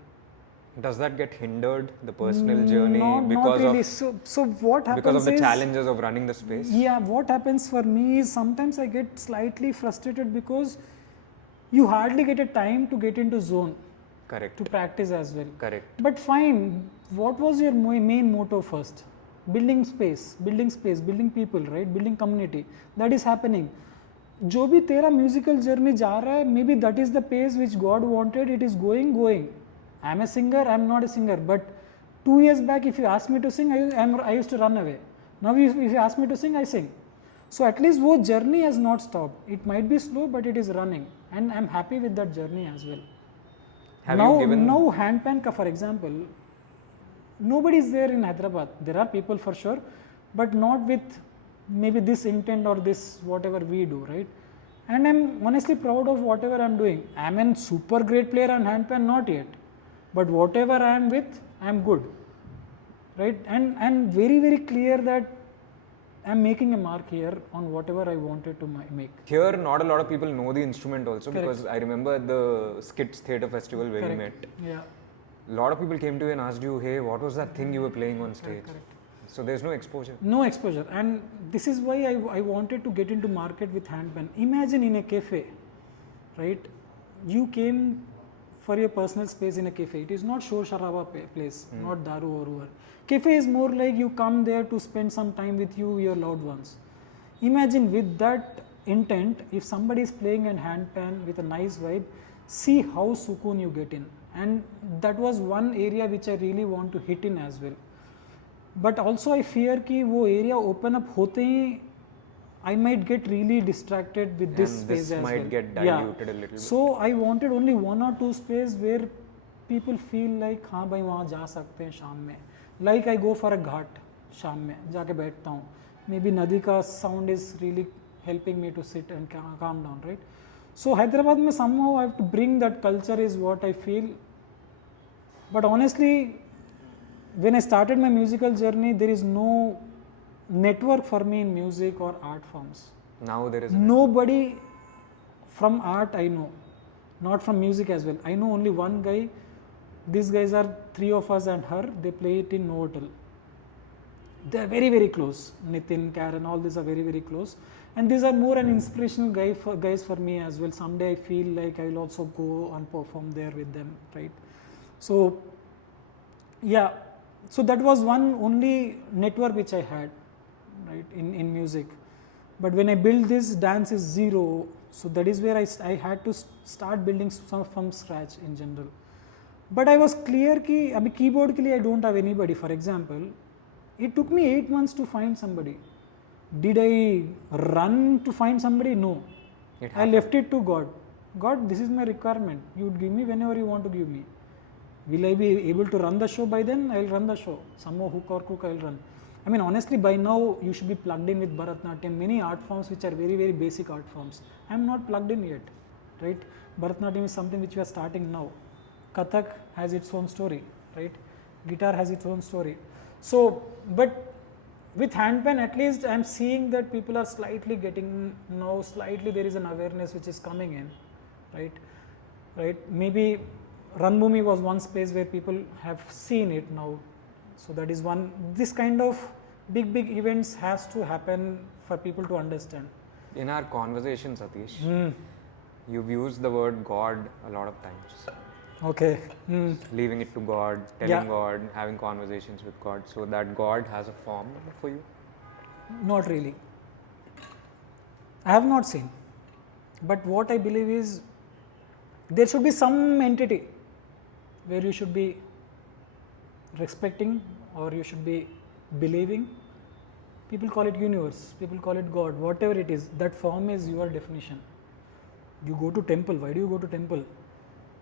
Does that get hindered, the personal journey, Not because really. of So what happens because of the is, challenges of running the space? yeah, what happens for me is sometimes I get slightly frustrated because you hardly get a time to get into zone Correct. to practice as well. Correct. But fine, what was your main motto first? Building space, building people, right? Building community. That is happening. जो भी तेरा musical journey जा रहा है, maybe that is the pace which god wanted, it is going. I am a singer, I am not a singer, but 2 years back if you ask me to sing, I used to run away. Now if you ask me to sing, I sing. So at least वो journey has not stopped. It might be slow, but it is running, and I'm happy with that journey as well. Now handpan ka, for example, nobody is there in Hyderabad. There are people for sure, but not with maybe this intent or this whatever we do, right? And I'm honestly proud of whatever I'm doing. I'm a super great player on handpan, not yet, but whatever I am with, I'm good, right? And very very clear that I'm making a mark here on whatever I wanted to make. Here, not a lot of people know the instrument also. Correct. Because I remember at the Skits Theatre Festival where we met. Yeah. A lot of people came to you and asked you, hey, what was that thing you were playing on stage? Correct. So there's no exposure. No exposure, and this is why I wanted to get into market with handpan. Imagine in a cafe, right? You came for your personal space in a cafe. It is not shor sharaba place, not daru or whatever. Cafe is more like you come there to spend some time with your loved ones. Imagine with that intent, if somebody is playing a handpan with a nice vibe, see how sukoon you get in. And that was one area which I really want to hit in as well. But also I fear कि वो area open up होते ही I might get really distracted with this And space this as might well. get diluted a little bit. So I wanted only 1 or 2 space where people feel like हाँ भाई वहाँ जा सकते हैं शाम में. Like I go for a घाट शाम में जाके बैठता हूँ. Maybe नदी का sound is really helping me to sit and calm down, right? So Hyderabad में somehow I have to bring that culture is what I feel. But honestly, when I started my musical journey, there is no network for me in music or art forms. Now there is Nobody from art I know, not from music as well. I know only one guy. These guys are 3 of us and her. They play it in Novotel. They are very very close. Nitin, Karen, all these are very very close. And these are more an inspirational guys for me as well. Someday I feel like I will also go and perform there with them, right? So yeah, so that was one only network which I had, right, in music. But when I built this, dance is zero. So that is where I had to start building some from scratch in general. But I was clear कि अभी keyboard के लिए I don't have anybody. For example, it took me 8 months to find somebody. Did I run to find somebody? No. I left it to God. God, this is my requirement. You would give me whenever you want to give me. Will I be able to run the show by then? I will run the show. Somehow hook or crook I will run. I mean honestly by now you should be plugged in with Bharatanatyam, many art forms which are very very basic art forms. I am not plugged in yet, right? Bharatanatyam is something which we are starting now. Kathak has its own story, right? Guitar has its own story. So, but with handpan at least I am seeing that people are slightly getting, now slightly there is an awareness which is coming in, right? Right? Maybe Ranbhoomi was one space where people have seen it now. So that is one, this kind of big events has to happen for people to understand. In our conversation, Satish, you've used the word God a lot of times. Okay. Leaving it to God, telling God, having conversations with God. So that God has a form for you? Not really. I have not seen. But what I believe is there should be some entity where you should be respecting or you should be believing. People call it universe, people call it God, whatever it is, that form is your definition. You go to temple, why do you go to temple?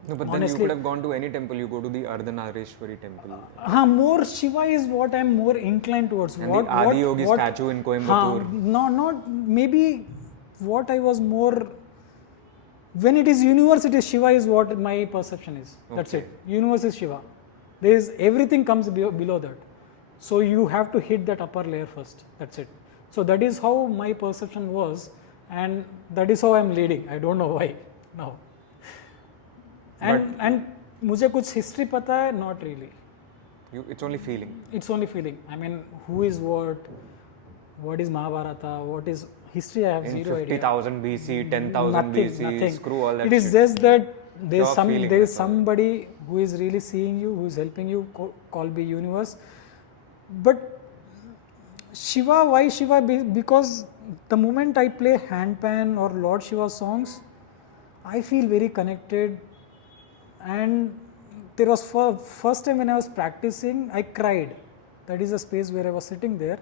No, but honestly, then you could have gone to any temple, you go to the Ardhanarishwari temple. More Shiva is what I am more inclined towards. And the Adiyogi statue in Coimbatore. Not maybe what I was more, when it is universe, it is Shiva is what my perception is. That's it. Universe is Shiva. There is everything comes below that. So you have to hit that upper layer first. That's it. So that is how my perception was, and that is how I'm leading. I don't know why now. And मुझे कुछ history पता है? Not really. It's only feeling. It's only feeling. I mean, who is what is Mahabharata, what is history, I have In zero idea. 50,000 BC, 10,000 BC, Nothing. screw all that It is shit. just that there Pure feeling, is that's all. somebody who is really seeing you, who is helping you, called be universe. But Shiva, why Shiva? Because the moment I play handpan or Lord Shiva songs, I feel very connected. And there was first time when I was practicing, I cried. That is a space where I was sitting there.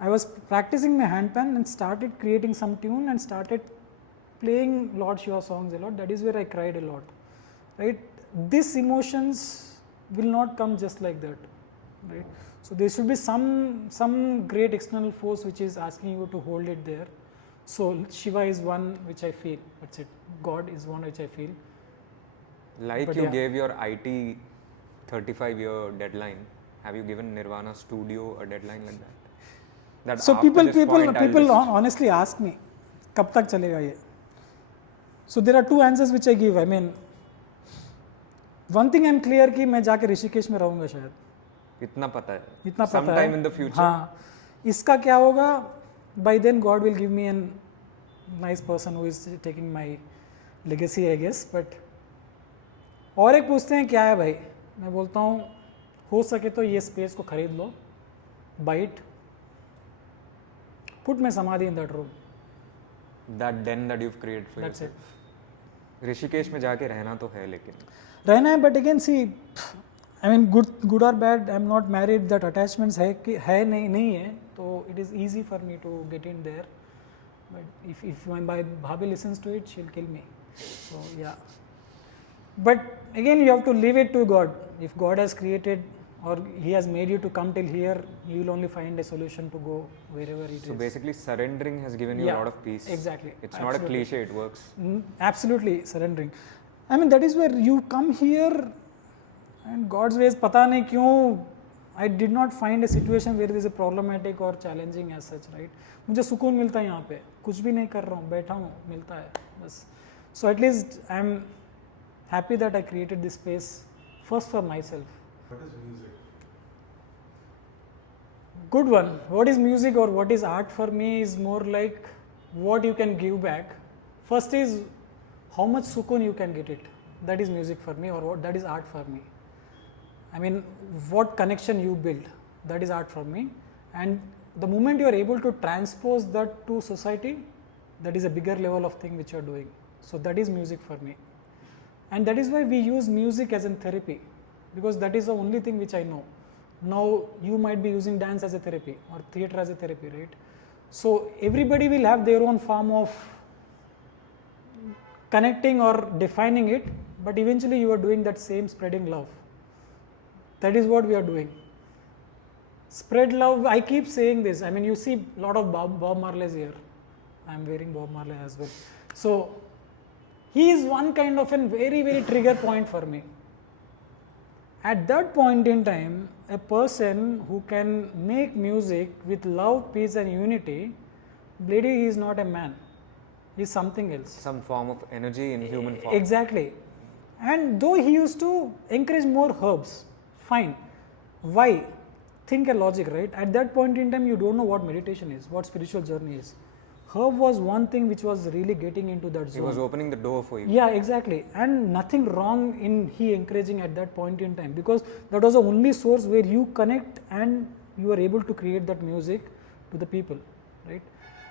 I was practicing my handpan and started creating some tune and started playing Lord Shiva songs a lot. That is where I cried a lot, right? These emotions will not come just like that, right? So there should be some great external force which is asking you to hold it there. So Shiva is one which I feel. That's it. God is one which I feel. Like But you yeah. gave your IT 35-year deadline, have you given Nirvana studio a deadline like that? That So after this point, I'll just- honestly ask me, कब तक चलेगा ये? So there are two answers which I give. I mean, one thing I'm clear कि मैं जाके ऋषिकेश में रहूँगा शायद. इतना पता है. इतना पता है. Sometime in the future. हाँ. इसका क्या होगा? By then God will give me a nice person who is taking my legacy, I guess. But और एक पूछते हैं क्या है भाई? मैं बोलता हूँ हो सके तो ये स्पेस को खरीद लो, buy it, put my samadhi in that room. That den that you've created for That's it. yourself. Rishikesh में जाके रहना तो है लेकिन. रहना है, but again see, I mean good or bad, I'm not married. That attachments है नहीं है, तो it is easy for me to get in there. But if my bhabhi listens to it, she'll kill me. So yeah. But again, you have to leave it to God. If God has created or He has made you to come till here, you will only find a solution to go wherever it So is. basically surrendering has given you Yeah, a lot of peace. exactly. It's not a Absolutely. cliche, it works. Absolutely surrendering. I mean that is where you come here, and God's ways. पता नहीं क्यों I did not find a situation where there is a problematic or challenging as such, right? मुझे सुकून मिलता है यहाँ पे, कुछ भी नहीं कर रहा हूँ, बैठा हूँ, मिलता है बस. So at least I'm happy that I created this space first for myself. What is music? Good one. What is music or what is art for me is more like what you can give back. First is how much sukun you can get it. That is music for me, or what that is art for me. I mean, what connection you build, that is art for me. And the moment you are able to transpose that to society, that is a bigger level of thing which you are doing. So that is music for me. And that is why we use music as in therapy, because that is the only thing which I know. Now you might be using dance as a therapy or theatre as a therapy, right? So everybody will have their own form of connecting or defining it, but eventually you are doing that same spreading love. That is what we are doing. Spread love. I keep saying this. I mean, you see a lot of Bob Marley's here. I am wearing Bob Marley as well. So he is one kind of a very, very trigger point for me. At that point in time, a person who can make music with love, peace and unity, bloody he is not a man. He is something else. Some form of energy in human form. Exactly. And though he used to encourage more herbs, fine. Why? Think a logic, right? At that point in time, you don't know what meditation is, what spiritual journey is. Herb was one thing which was really getting into that zone. He was opening the door for you. Yeah, exactly. And nothing wrong in he encouraging at that point in time, because that was the only source where you connect and you are able to create that music to the people, right?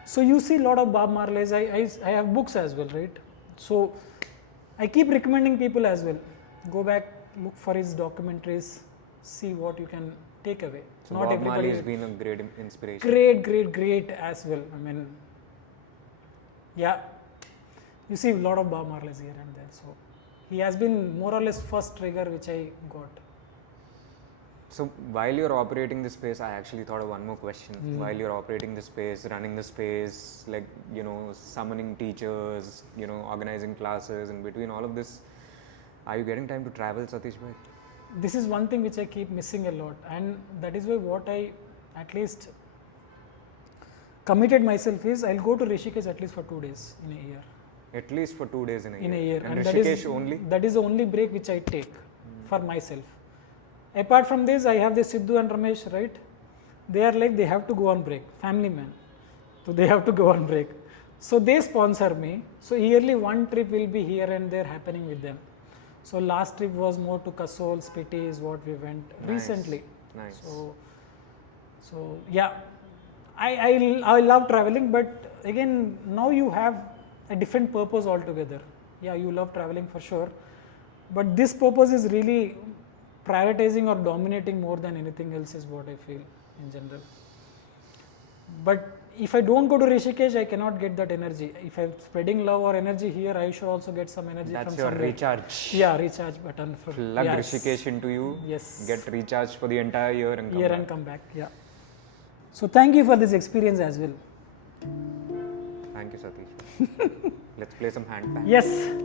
So you see a lot of Bob Marley's. I have books as well, right? So I keep recommending people as well. Go back, look for his documentaries, see what you can take away. So Not Bob Marley everybody. has been a great inspiration. Great as well. I mean, yeah, you see a lot of Bob Marley's here and there. So he has been more or less first trigger which I got. So while you're operating the space, I actually thought of one more question. While you're operating the space, running the space, like, you know, summoning teachers, you know, organizing classes, in between all of this, are you getting time to travel, Satish bhai? this is one thing which I keep missing a lot, and that is why what I at least committed myself is I'll go to Rishikesh at least for 2 days in a year. At least for 2 days in a year. And that Rishikesh is, only? That is the only break which I take for myself. Apart from this, I have the Sidhu and Ramesh, right? They are like, they have to go on break, family man. So they have to go on break. So they sponsor me. So yearly one trip will be here and there happening with them. So last trip was more to Kasol, Spiti is what we went recently. Nice. So yeah, I love traveling, but again, now you have a different purpose altogether. Yeah, you love traveling for sure, but this purpose is really prioritizing or dominating more than anything else is what I feel in general. But if I don't go to Rishikesh, I cannot get that energy. If I'm spreading love or energy here, I should also get some energy That's from your somewhere. recharge. Yeah, recharge button. Plug Rishikesh into you. Yes. Get recharged for the entire year and come back. And come back. Yeah. So thank you for this experience as well. Thank you, Satish. Let's play some handpan. Yes.